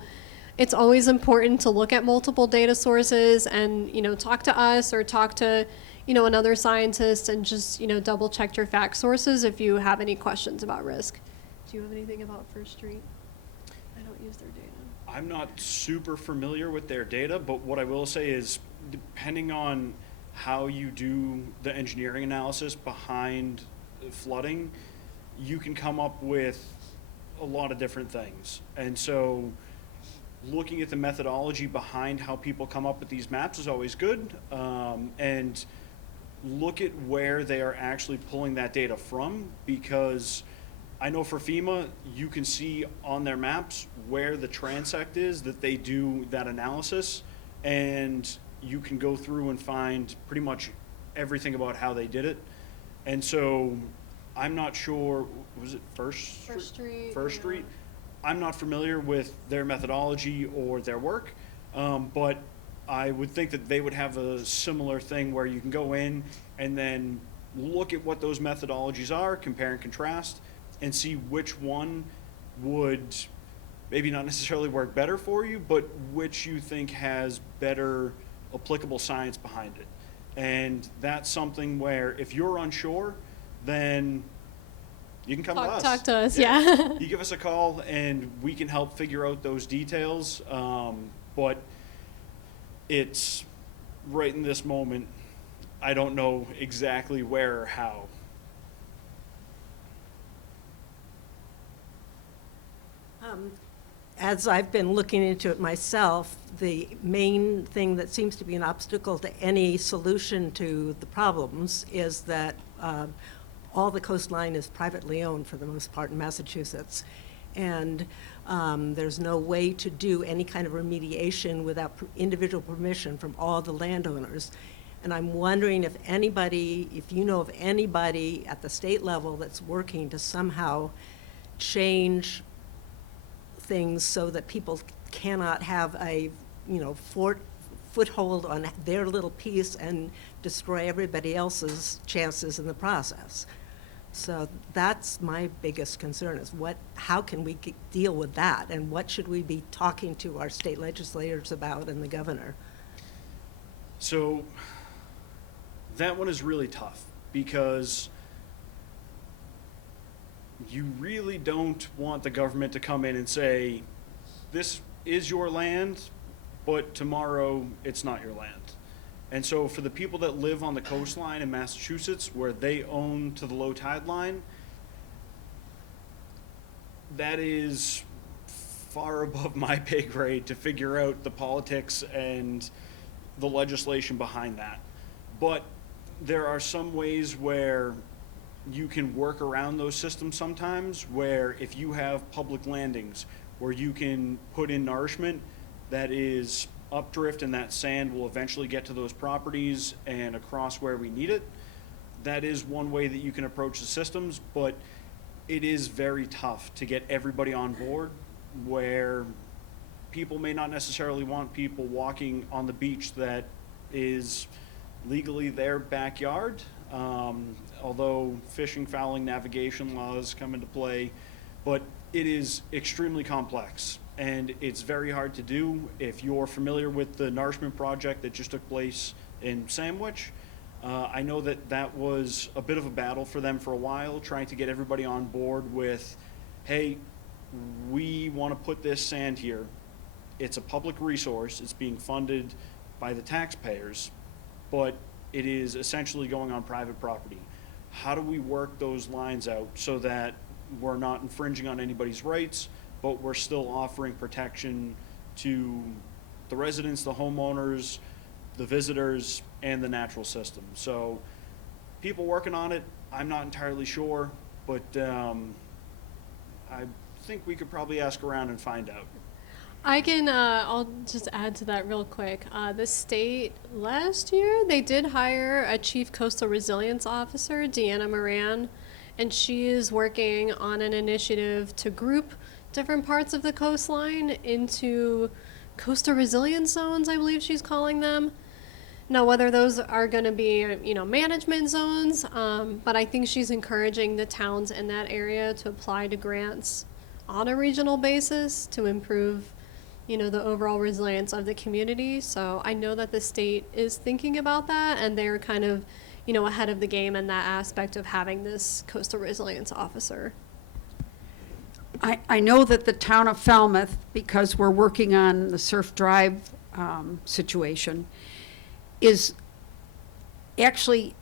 it's always important to look at multiple data sources and, talk to us or talk to, another scientist and just, double check your fact sources if you have any questions about risk. Do you have anything about First Street? I don't use their data. I'm not super familiar with their data, but what I will say is, depending on how you do the engineering analysis behind flooding, you can come up with a lot of different things. And so looking at the methodology behind how people come up with these maps is always good. And look at where they are actually pulling that data from, because I know for FEMA, you can see on their maps where the transect is that they do that analysis, and you can go through and find pretty much everything about how they did it. And so I'm not sure, was it First Street? First Street. I'm not familiar with their methodology or their work, but I would think that they would have a similar thing where you can go in and then look at what those methodologies are, compare and contrast, and see which one would maybe not necessarily work better for you, but which you think has better applicable science behind it. And that's something where if you're unsure, then you can come to us. Talk to us, yeah. You give us a call and we can help figure out those details. But it's right in this moment, I don't know exactly where or how. As I've been looking into it myself, the main thing that seems to be an obstacle to any solution to the problems is that all the coastline is privately owned for the most part in Massachusetts. And there's no way to do any kind of remediation without individual permission from all the landowners. And I'm wondering if you know of anybody at the state level that's working to somehow change things so that people cannot have a, foothold on their little piece and destroy everybody else's chances in the process. So that's my biggest concern is how can we deal with that, and what should we be talking to our state legislators about and the governor? So that one is really tough because you really don't want the government to come in and say, this is your land, but tomorrow it's not your land. And so for the people that live on the coastline in Massachusetts where they own to the low tide line, that is far above my pay grade to figure out the politics and the legislation behind that. But there are some ways where you can work around those systems sometimes, where if you have public landings where you can put in nourishment that is updrift, and that sand will eventually get to those properties and across where we need it. That is one way that you can approach the systems, but it is very tough to get everybody on board, where people may not necessarily want people walking on the beach that is legally their backyard. Although fishing, fouling, navigation laws come into play, but it is extremely complex and it's very hard to do. If you're familiar with the nourishment project that just took place in Sandwich, I know that that was a bit of a battle for them for a while, trying to get everybody on board with, hey, we want to put this sand here. It's a public resource. It's being funded by the taxpayers, but it is essentially going on private property. How do we work those lines out so that we're not infringing on anybody's rights, but we're still offering protection to the residents, the homeowners, the visitors, and the natural system? So people working on it, I'm not entirely sure, but I think we could probably ask around and find out. I'll just add to that real quick. The state last year, they did hire a chief coastal resilience officer, Deanna Moran, and she is working on an initiative to group different parts of the coastline into coastal resilience zones, I believe she's calling them. Now, whether those are going to be, management zones, but I think she's encouraging the towns in that area to apply to grants on a regional basis to improve the overall resilience of the community. So I know that the state is thinking about that, and they're kind of, ahead of the game in that aspect of having this coastal resilience officer. I know that the town of Falmouth, because we're working on the Surf Drive situation, is actually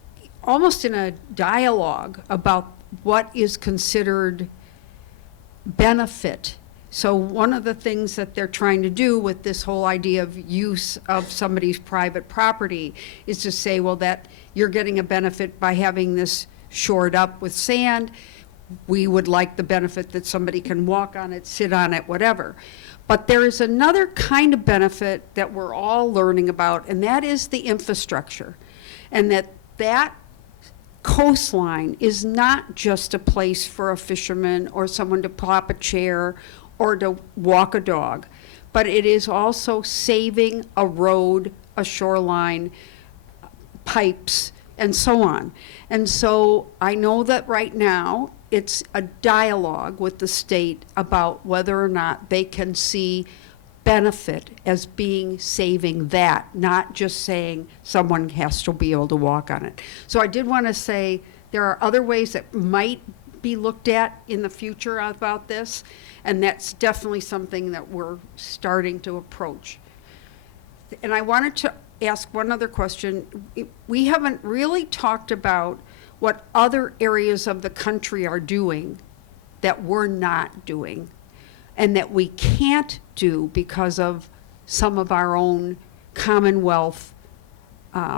almost in a dialogue about what is considered benefit. So one of the things that they're trying to do with this whole idea of use of somebody's private property is to say, well, that you're getting a benefit by having this shored up with sand. We would like the benefit that somebody can walk on it, sit on it, whatever. But there is another kind of benefit that we're all learning about, and that is the infrastructure. And that coastline is not just a place for a fisherman or someone to plop a chair or to walk a dog, but it is also saving a road, a shoreline, pipes, and so on. And so I know that right now it's a dialogue with the state about whether or not they can see benefit as being saving that, not just saying someone has to be able to walk on it. So I did want to say there are other ways that might be looked at in the future about this, and that's definitely something that we're starting to approach. And I wanted to ask one other question. We haven't really talked about what other areas of the country are doing that we're not doing and that we can't do because of some of our own Commonwealth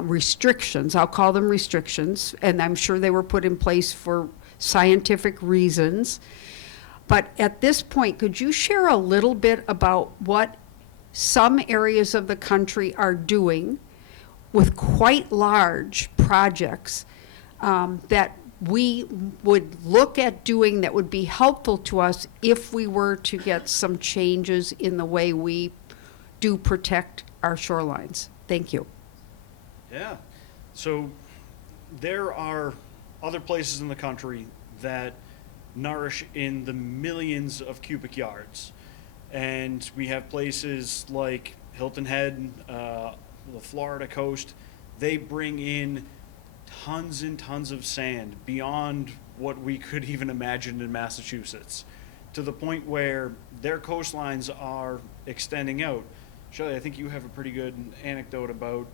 restrictions. I'll call them restrictions, and I'm sure they were put in place for scientific reasons. But at this point, could you share a little bit about what some areas of the country are doing with quite large projects that we would look at doing that would be helpful to us if we were to get some changes in the way we do protect our shorelines? Thank you. Yeah. So there are other places in the country that nourish in the millions of cubic yards. And we have places like Hilton Head, the Florida coast. They bring in tons and tons of sand beyond what we could even imagine in Massachusetts, to the point where their coastlines are extending out. Shelly, I think you have a pretty good anecdote about,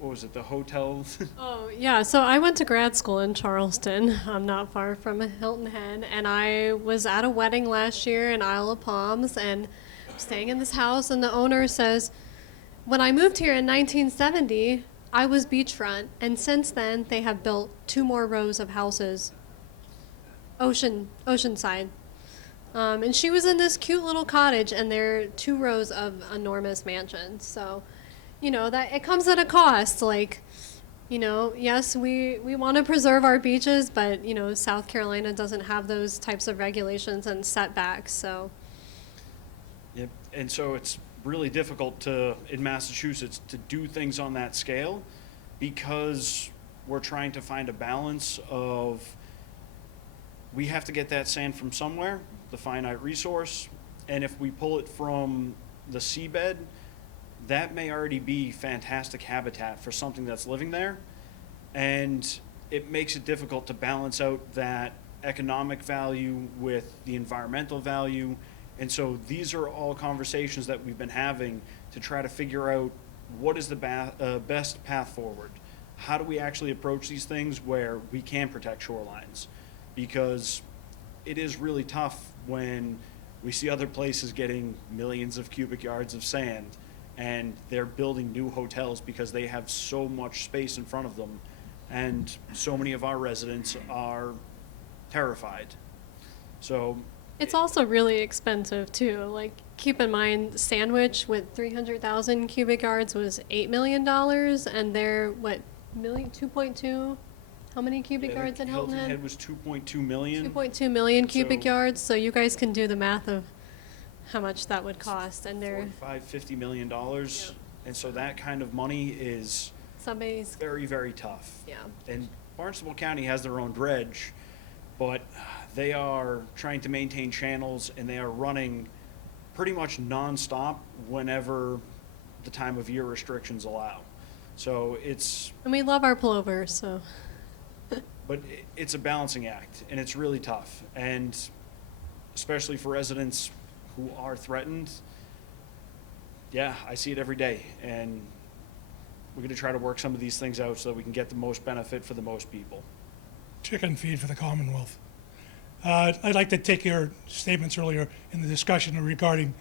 what was it, the hotels? Oh, yeah. So I went to grad school in Charleston. I'm not far from Hilton Head. And I was at a wedding last year in Isle of Palms and staying in this house. And the owner says, when I moved here in 1970, I was beachfront. And since then, they have built 2 more rows of houses, oceanside. And she was in this cute little cottage, and there are 2 rows of enormous mansions. So, you know, that it comes at a cost. Like, you know, yes, we want to preserve our beaches, but, you know, South Carolina doesn't have those types of regulations and setbacks. So, Yep. And so it's really difficult in Massachusetts to do things on that scale because we're trying to find a balance of we have to get that sand from somewhere, the finite resource, and if we pull it from the seabed, that may already be fantastic habitat for something that's living there, and it makes it difficult to balance out that economic value with the environmental value. And so these are all conversations that we've been having to try to figure out what is the best path forward. How do we actually approach these things where we can protect shorelines? Because it is really tough when we see other places getting millions of cubic yards of sand and they're building new hotels because they have so much space in front of them, and so many of our residents are terrified. So it's also really expensive too. Like, keep in mind, Sandwich with 300,000 cubic yards was $8 million, and they're, what, 2.2? How many cubic yeah, I yards think at Hilton Hilton Head? Head was 2.2 million. 2.2 million cubic So- yards, so you guys can do the math of how much that would cost, and they're, $50 million. And so that kind of money is somebody's, very, very tough. yeah. And Barnstable County has their own dredge, but they are trying to maintain channels and they are running pretty much nonstop whenever the time of year restrictions allow. So it's, And we love our plovers, so. but it's a balancing act and it's really tough. And especially for residents who are threatened, yeah, I see it every day. And we're going to try to work some of these things out so that we can get the most benefit for the most people. Chicken feed for the Commonwealth. I'd like to take your statements earlier in the discussion regarding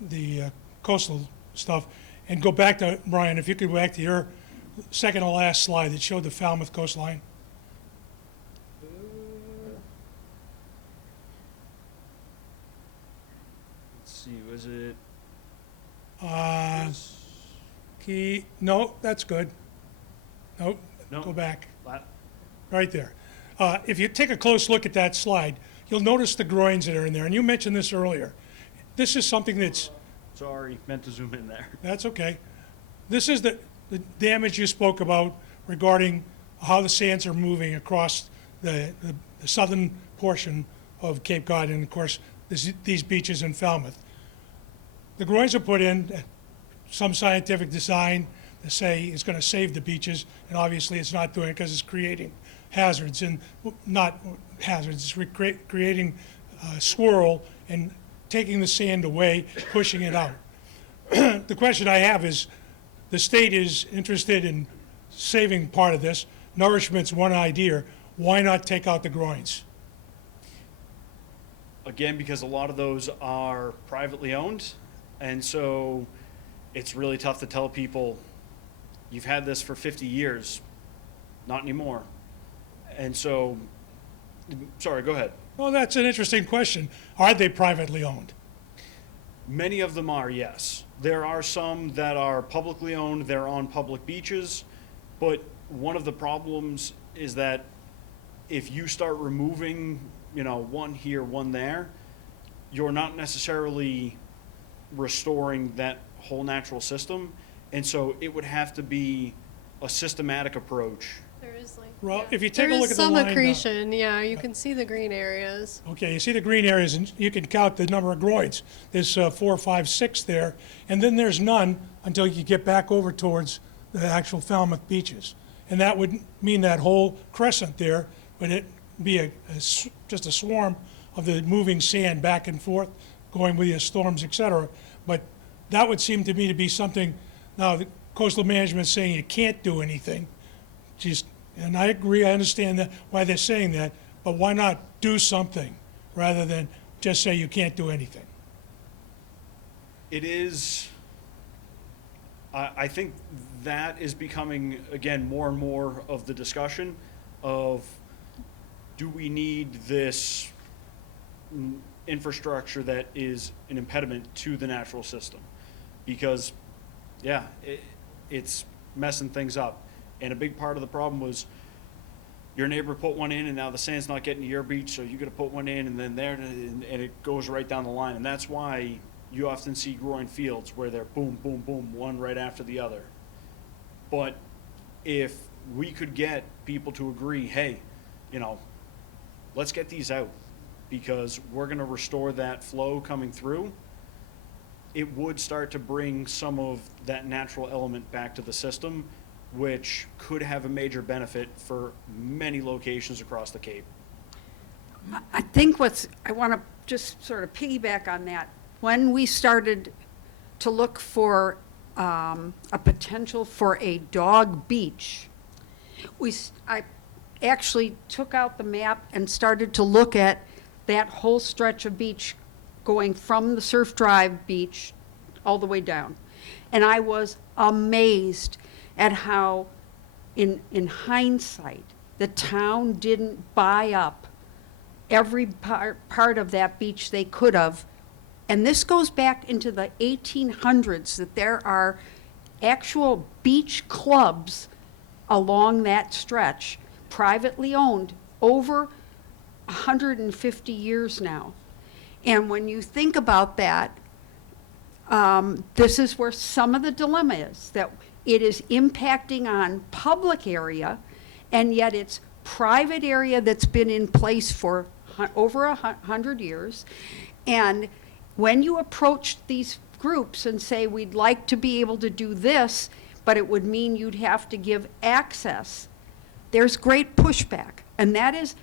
the coastal stuff and go back to, Bryan, if you could go back to your second to last slide that showed the Falmouth coastline. Let's see, was it? No, that's good. No, No. go back. La- Right there. If you take a close look at that slide, you'll notice the groins that are in there, and you mentioned this earlier. This is something that's, Sorry, meant to zoom in there. that's okay. This is the damage you spoke about regarding how the sands are moving across the southern portion of Cape Cod and, of course, these beaches in Falmouth. The groins are put in, some scientific design to say it's going to save the beaches, and obviously it's not doing it because it's creating hazards, and not hazards, it's creating swirl and taking the sand away, pushing it out. The question I have is, the state is interested in saving part of this. Nourishment's one idea. Why not take out the groins? Again, because a lot of those are privately owned, and so it's really tough to tell people, you've had this for 50 years, not anymore. And so, sorry, go ahead. Well, that's an interesting question. Are they privately owned? Many of them are, yes. There are some that are publicly owned, they're on public beaches, but one of the problems is that if you start removing, one here, one there, you're not necessarily restoring that whole natural system. And so it would have to be a systematic approach. There is like, Well, yeah. if you take There a look is at the some line, accretion, yeah, you can see the green areas. Okay, you see the green areas, and you can count the number of groins. There's 4, 5, 6 there, and then there's none until you get back over towards the actual Falmouth beaches. And that would mean that whole crescent there, but it'd be just a swarm of the moving sand back and forth, going with the storms, et cetera. But that would seem to me to be something, now the coastal management is saying you can't do anything. And I agree, I understand that, why they're saying that, but why not do something rather than just say you can't do anything? It is, I think that is becoming, again, more and more of the discussion of, do we need this infrastructure that is an impediment to the natural system. Because, yeah, it's messing things up. And a big part of the problem was your neighbor put one in and now the sand's not getting to your beach, so you gotta put one in and then there, and it goes right down the line. And that's why you often see groin fields where they're boom, boom, boom, one right after the other. But if we could get people to agree, hey, you know, let's get these out because we're gonna restore that flow coming through, it would start to bring some of that natural element back to the system, which could have a major benefit for many locations across the Cape. I think I want to just sort of piggyback on that. When we started to look for a potential for a dog beach, I actually took out the map and started to look at that whole stretch of beach going from the Surf Drive beach all the way down. And I was amazed at how, in hindsight, the town didn't buy up every part of that beach they could have. And this goes back into the 1800s, that there are actual beach clubs along that stretch, privately owned, over 150 years now. And when you think about that, this is where some of the dilemma is, that it is impacting on public area, and yet it's private area that's been in place for over 100 years. And when you approach these groups and say, we'd like to be able to do this, but it would mean you'd have to give access, there's great pushback. And that is,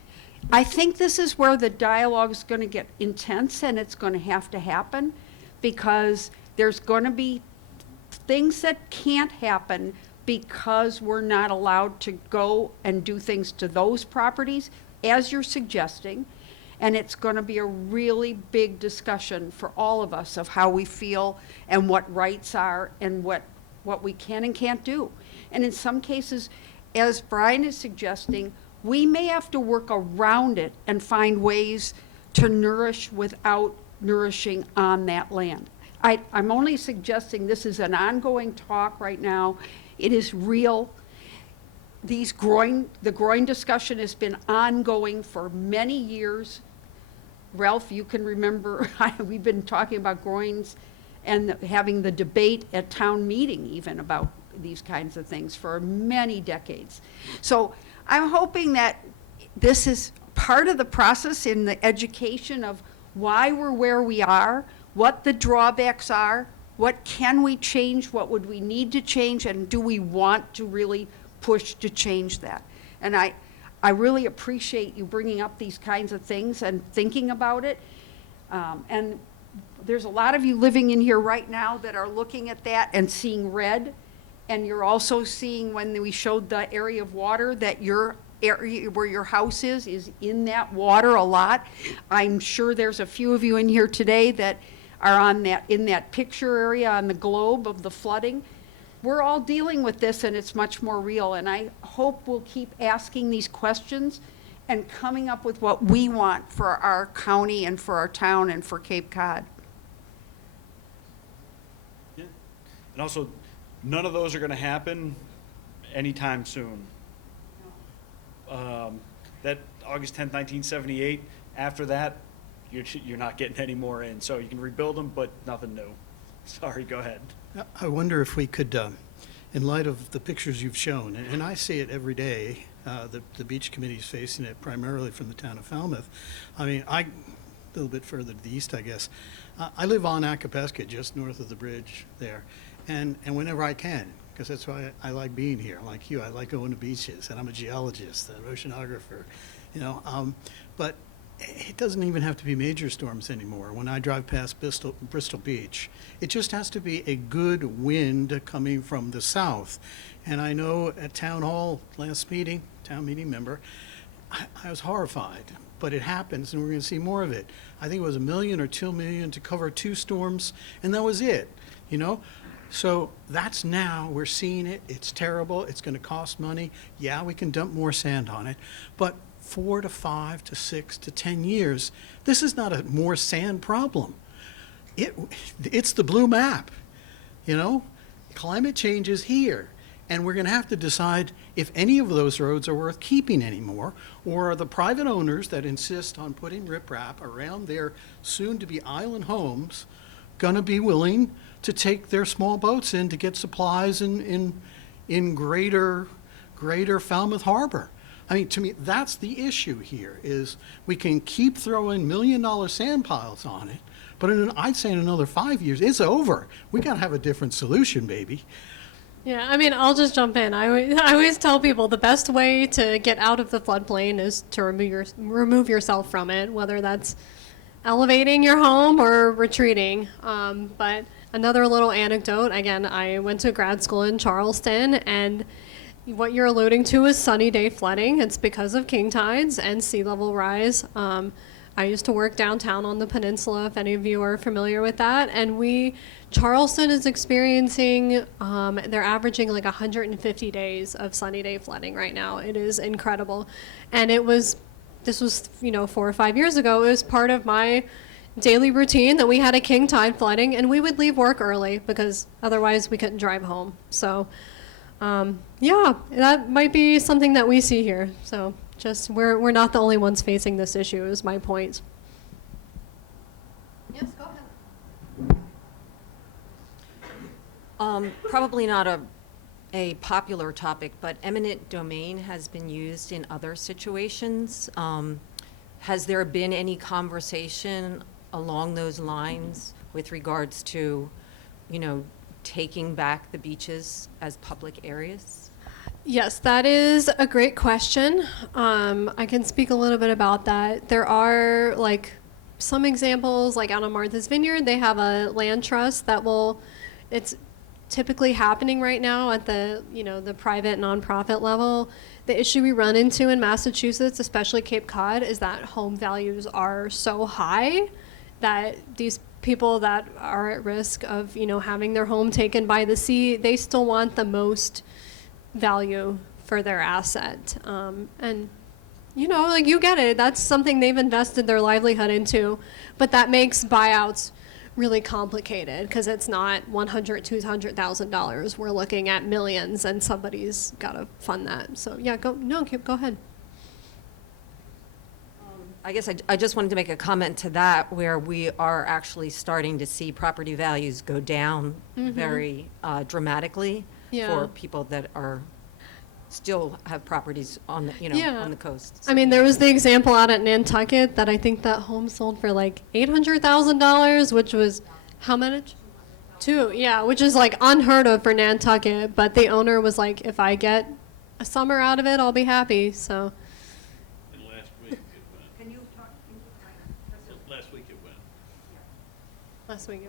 I think this is where the dialogue is going to get intense, and it's going to have to happen, because there's going to be things that can't happen because we're not allowed to go and do things to those properties, as you're suggesting. And it's going to be a really big discussion for all of us of how we feel and what rights are and what we can and can't do. And in some cases, as Bryan is suggesting, we may have to work around it and find ways to nourish without nourishing on that land. I'm only suggesting this is an ongoing talk right now. It is real. The groin discussion has been ongoing for many years. Ralph, you can remember, we've been talking about groins and having the debate at town meeting even about these kinds of things for many decades. So I'm hoping that this is part of the process in the education of why we're where we are, what the drawbacks are, what can we change, what would we need to change, and do we want to really push to change that? And I really appreciate you bringing up these kinds of things and thinking about it. And there's a lot of you living in here right now that are looking at that and seeing red. And you're also seeing, when we showed the area of water, that your area where your house is in that water a lot. I'm sure there's a few of you in here today that are in that picture area on the globe of the flooding. We're all dealing with this, and it's much more real. And I hope we'll keep asking these questions and coming up with what we want for our county and for our town and for Cape Cod. Yeah. And also, none of those are going to happen anytime soon. That August 10th, 1978, after that, you're not getting any more in. So you can rebuild them, but nothing new. Sorry, go ahead. I wonder if we could, in light of the pictures you've shown, and I see it every day, the beach committee's facing it primarily from the town of Falmouth. I mean, a little bit further to the east, I guess. I live on Acapesca, just north of the bridge there, and whenever I can, because that's why I like being here. Like you, I like going to beaches, and I'm a geologist, an oceanographer, but it doesn't even have to be major storms anymore. When I drive past Bristol Beach, it just has to be a good wind coming from the south. And I know at town hall last meeting, town meeting member, I was horrified, but it happens, and we're going to see more of it. I think it was $1 million or $2 million to cover 2 storms, and that was it, So that's now, we're seeing it, it's terrible, it's going to cost money. Yeah, we can dump more sand on it, but 4 to 5 to 6 to 10 years. This is not a more sand problem. It's the blue map, you know? Climate change is here, and we're going to have to decide if any of those roads are worth keeping anymore, or are the private owners that insist on putting riprap around their soon-to-be island homes going to be willing to take their small boats in to get supplies in greater Falmouth Harbor. I mean, to me, that's the issue here, is we can keep throwing $1,000,000 sand piles on it, but I'd say in another 5 years, it's over. We got to have a different solution, baby. Yeah, I mean, I'll just jump in. I always tell people the best way to get out of the floodplain is to remove yourself from it, whether that's elevating your home or retreating. But another little anecdote, again, I went to grad school in Charleston, and what you're alluding to is sunny day flooding. It's because of king tides and sea level rise. I used to work downtown on the peninsula, if any of you are familiar with that. And Charleston is experiencing, they're averaging like 150 days of sunny day flooding right now. It is incredible. And this was, 4 or 5 years ago. It was part of my daily routine that we had a king tide flooding, and we would leave work early because otherwise we couldn't drive home. So, yeah, that might be something that we see here. So just, we're not the only ones facing this issue is my point. Yes, go ahead. Probably not a popular topic, but eminent domain has been used in other situations. Has there been any conversation along those lines with regards to, taking back the beaches as public areas? Yes, that is a great question. I can speak a little bit about that. There are some examples, like out on Martha's Vineyard, they have a land trust it's typically happening right now at the private nonprofit level. The issue we run into in Massachusetts, especially Cape Cod, is that home values are so high that these people that are at risk of, having their home taken by the sea, they still want the most value for their asset. And, you get it. That's something they've invested their livelihood into. But that makes buyouts really complicated because it's not $100,000, $200,000. We're looking at millions, and somebody's got to fund that. So, yeah, go ahead. I guess I just wanted to make a comment to that, where we are actually starting to see property values go down very dramatically for people that still have properties on the, on the coast. I mean, there was the example out at Nantucket that I think that home sold for like $800,000, which was how much? Which is like unheard of for Nantucket. But the owner was like, if I get a summer out of it, I'll be happy. So. And last week it went. Last week it went. Last week, okay.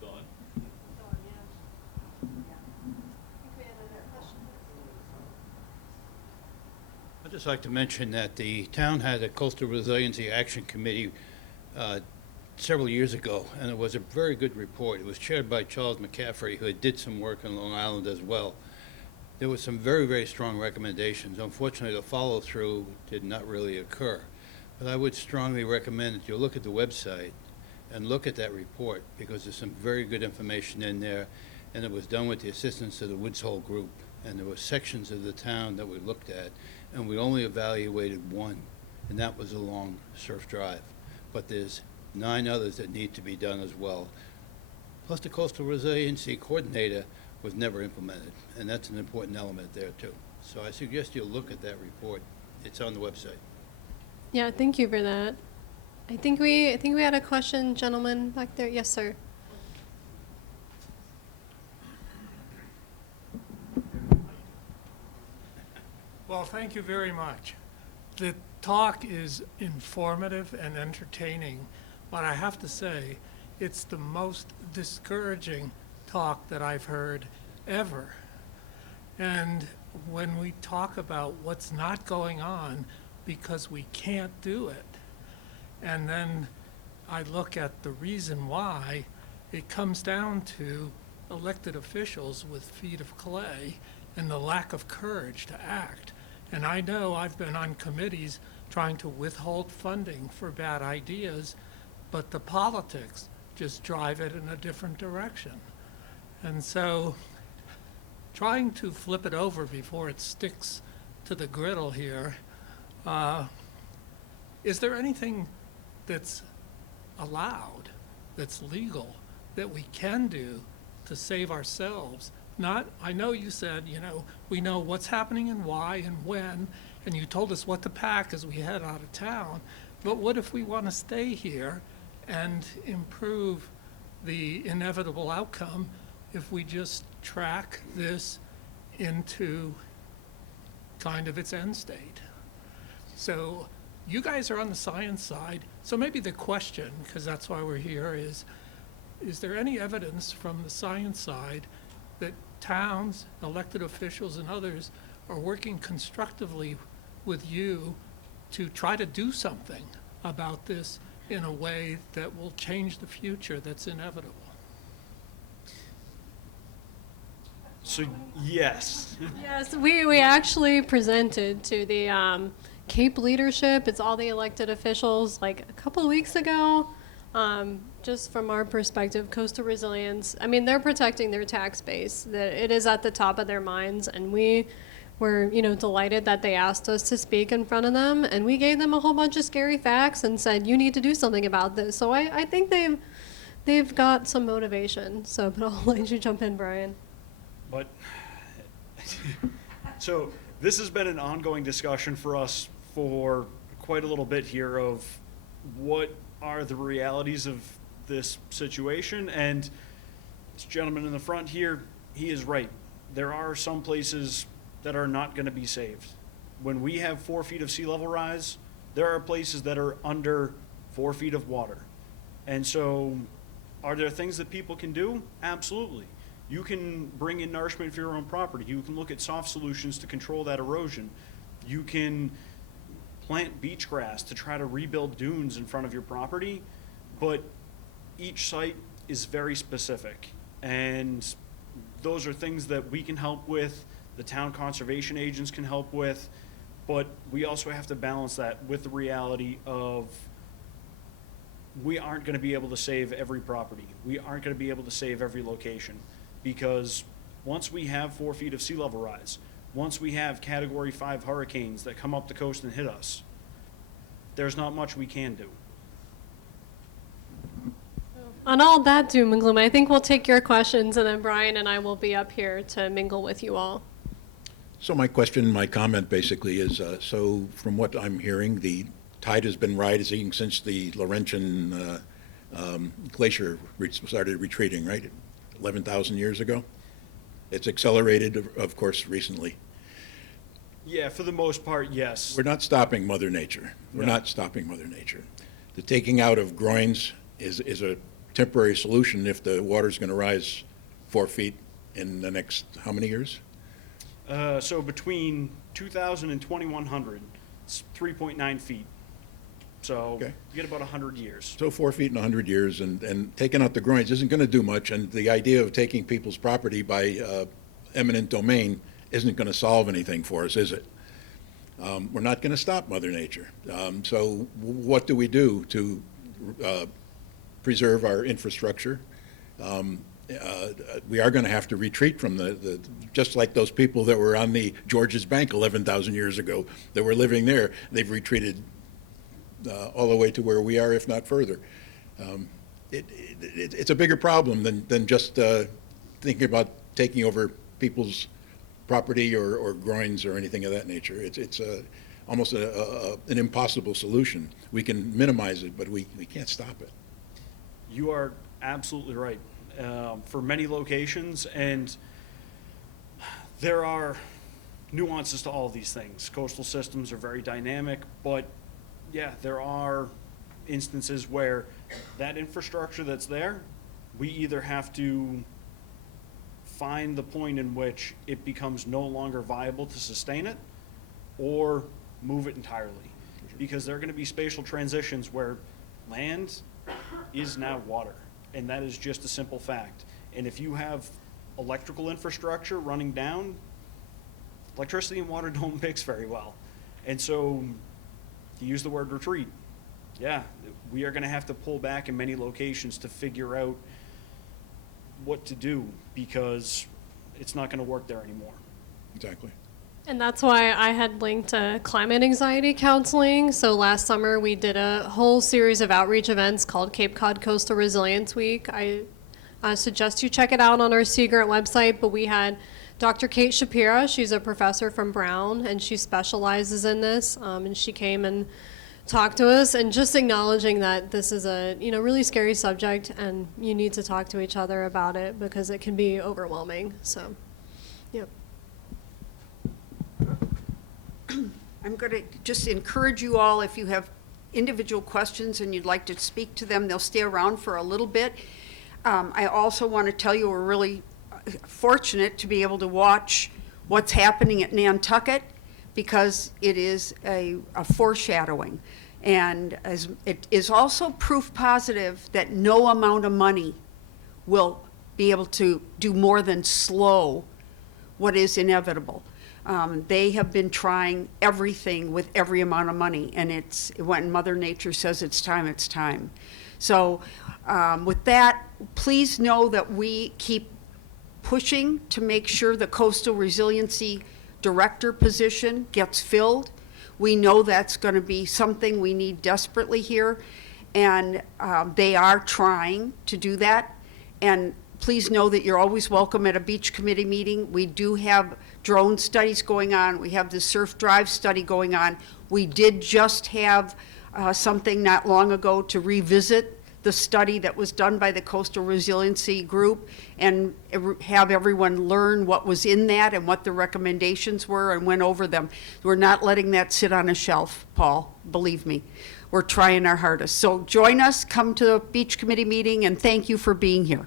Gone. I'd just like to mention that the town had a Coastal Resiliency Action Committee several years ago, and it was a very good report. It was chaired by Charles McCaffrey, who did some work on Long Island as well. There were some very, very strong recommendations. Unfortunately, the follow-through did not really occur. But I would strongly recommend that you look at the website and look at that report, because there's some very good information in there, and it was done with the assistance of the Woods Hole group. And there were sections of the town that we looked at, and we only evaluated one, and that was along Surf Drive. But there's 9 others that need to be done as well. Plus, the Coastal Resiliency Coordinator was never implemented, and that's an important element there too. So I suggest you look at that report. It's on the website. Yeah, thank you for that. I think we had a question, gentleman back there. Yes, sir. Well, thank you very much. The talk is informative and entertaining, but I have to say, it's the most discouraging talk that I've heard ever. And when we talk about what's not going on because we can't do it, and then I look at the reason why, it comes down to elected officials with feet of clay and the lack of courage to act. And I know I've been on committees trying to withhold funding for bad ideas, but the politics just drive it in a different direction. And so trying to flip it over before it sticks to the griddle here, is there anything that's allowed, that's legal, that we can do to save ourselves? Not, I know you said, we know what's happening and why and when, and you told us what to pack as we head out of town, but what if we want to stay here and improve the inevitable outcome if we just track this into kind of its end state? So you guys are on the science side, so maybe the question, because that's why we're here, is there any evidence from the science side that towns, elected officials, and others are working constructively with you to try to do something about this in a way that will change the future that's inevitable? So, yes. Yes, we actually presented to the Cape leadership. It's all the elected officials like a couple of weeks ago. Just from our perspective, coastal resilience, I mean, they're protecting their tax base. That it is at the top of their minds, and we were, delighted that they asked us to speak in front of them, and we gave them a whole bunch of scary facts and said, you need to do something about this. So I think they've got some motivation. So, but I'll let you jump in, Bryan. But, so this has been an ongoing discussion for us for quite a little bit here of what are the realities of this situation. And this gentleman in the front here, he is right. There are some places that are not going to be saved. When we have 4 feet of sea level rise, there are places that are under 4 feet of water. And so are there things that people can do? Absolutely. You can bring in nourishment for your own property. You can look at soft solutions to control that erosion. You can plant beach grass to try to rebuild dunes in front of your property, but each site is very specific. And those are things that we can help with, the town conservation agents can help with, but we also have to balance that with the reality of we aren't going to be able to save every property. We aren't going to be able to save every location, because once we have 4 feet of sea level rise, once we have Category 5 hurricanes that come up the coast and hit us, there's not much we can do. On all that doom and gloom, I think we'll take your questions, and then Bryan and I will be up here to mingle with you all. So my comment basically is, so from what I'm hearing, the tide has been rising since the Laurentian glacier started retreating, right? 11,000 years ago. It's accelerated, of course, recently. Yeah, for the most part, yes. We're not stopping Mother Nature. We're not stopping Mother Nature. The taking out of groins is a temporary solution if the water's going to rise 4 feet in the next how many years? So between 2,000 and 2,100, it's 3.9 feet. So Okay. you get about 100 years. So 4 feet in 100 years, and taking out the groins isn't going to do much, and the idea of taking people's property by eminent domain isn't going to solve anything for us, is it? We're not going to stop Mother Nature. So what do we do to preserve our infrastructure? We are going to have to retreat from the just like those people that were on the George's Bank 11,000 years ago that were living there. They've retreated all the way to where we are, if not further. It's a bigger problem than just thinking about taking over people's property or groins or anything of that nature. It's almost an impossible solution. We can minimize it, but we can't stop it. You are absolutely right. For many locations, and there are nuances to all of these things. Coastal systems are very dynamic, but yeah, there are instances where that infrastructure that's there, we either have to find the point in which it becomes no longer viable to sustain it, or move it entirely. Because there are going to be spatial transitions where land is now water, and that is just a simple fact. And if you have electrical infrastructure running down, electricity and water don't mix very well. And so he used the word retreat. Yeah, we are going to have to pull back in many locations to figure out what to do, because it's not going to work there anymore. Exactly. And that's why I had linked to climate anxiety counseling. So last summer we did a whole series of outreach events called Cape Cod Coastal Resilience Week. I suggest you check it out on our Sea Grant website, but we had Dr. Kate Shapira. She's a professor from Brown, and she specializes in this, and she came and talked to us, and just acknowledging that this is a really scary subject, and you need to talk to each other about it because it can be overwhelming. So, yep. I'm going to just encourage you all, if you have individual questions and you'd like to speak to them, they'll stay around for a little bit. I also want to tell you we're really fortunate to be able to watch what's happening at Nantucket, because it is a foreshadowing. And it is also proof positive that no amount of money will be able to do more than slow what is inevitable. They have been trying everything with every amount of money, and it's when Mother Nature says it's time, it's time. So with that, please know that we keep pushing to make sure the Coastal Resiliency Director position gets filled. We know that's going to be something we need desperately here, and they are trying to do that. And please know that you're always welcome at a beach committee meeting. We do have drone studies going on. We have the surf drive study going on. We did just have something not long ago to revisit the study that was done by the Coastal Resiliency Group and have everyone learn what was in that and what the recommendations were, and went over them. We're not letting that sit on a shelf, Paul, believe me. We're trying our hardest. So join us, come to the beach committee meeting, and thank you for being here.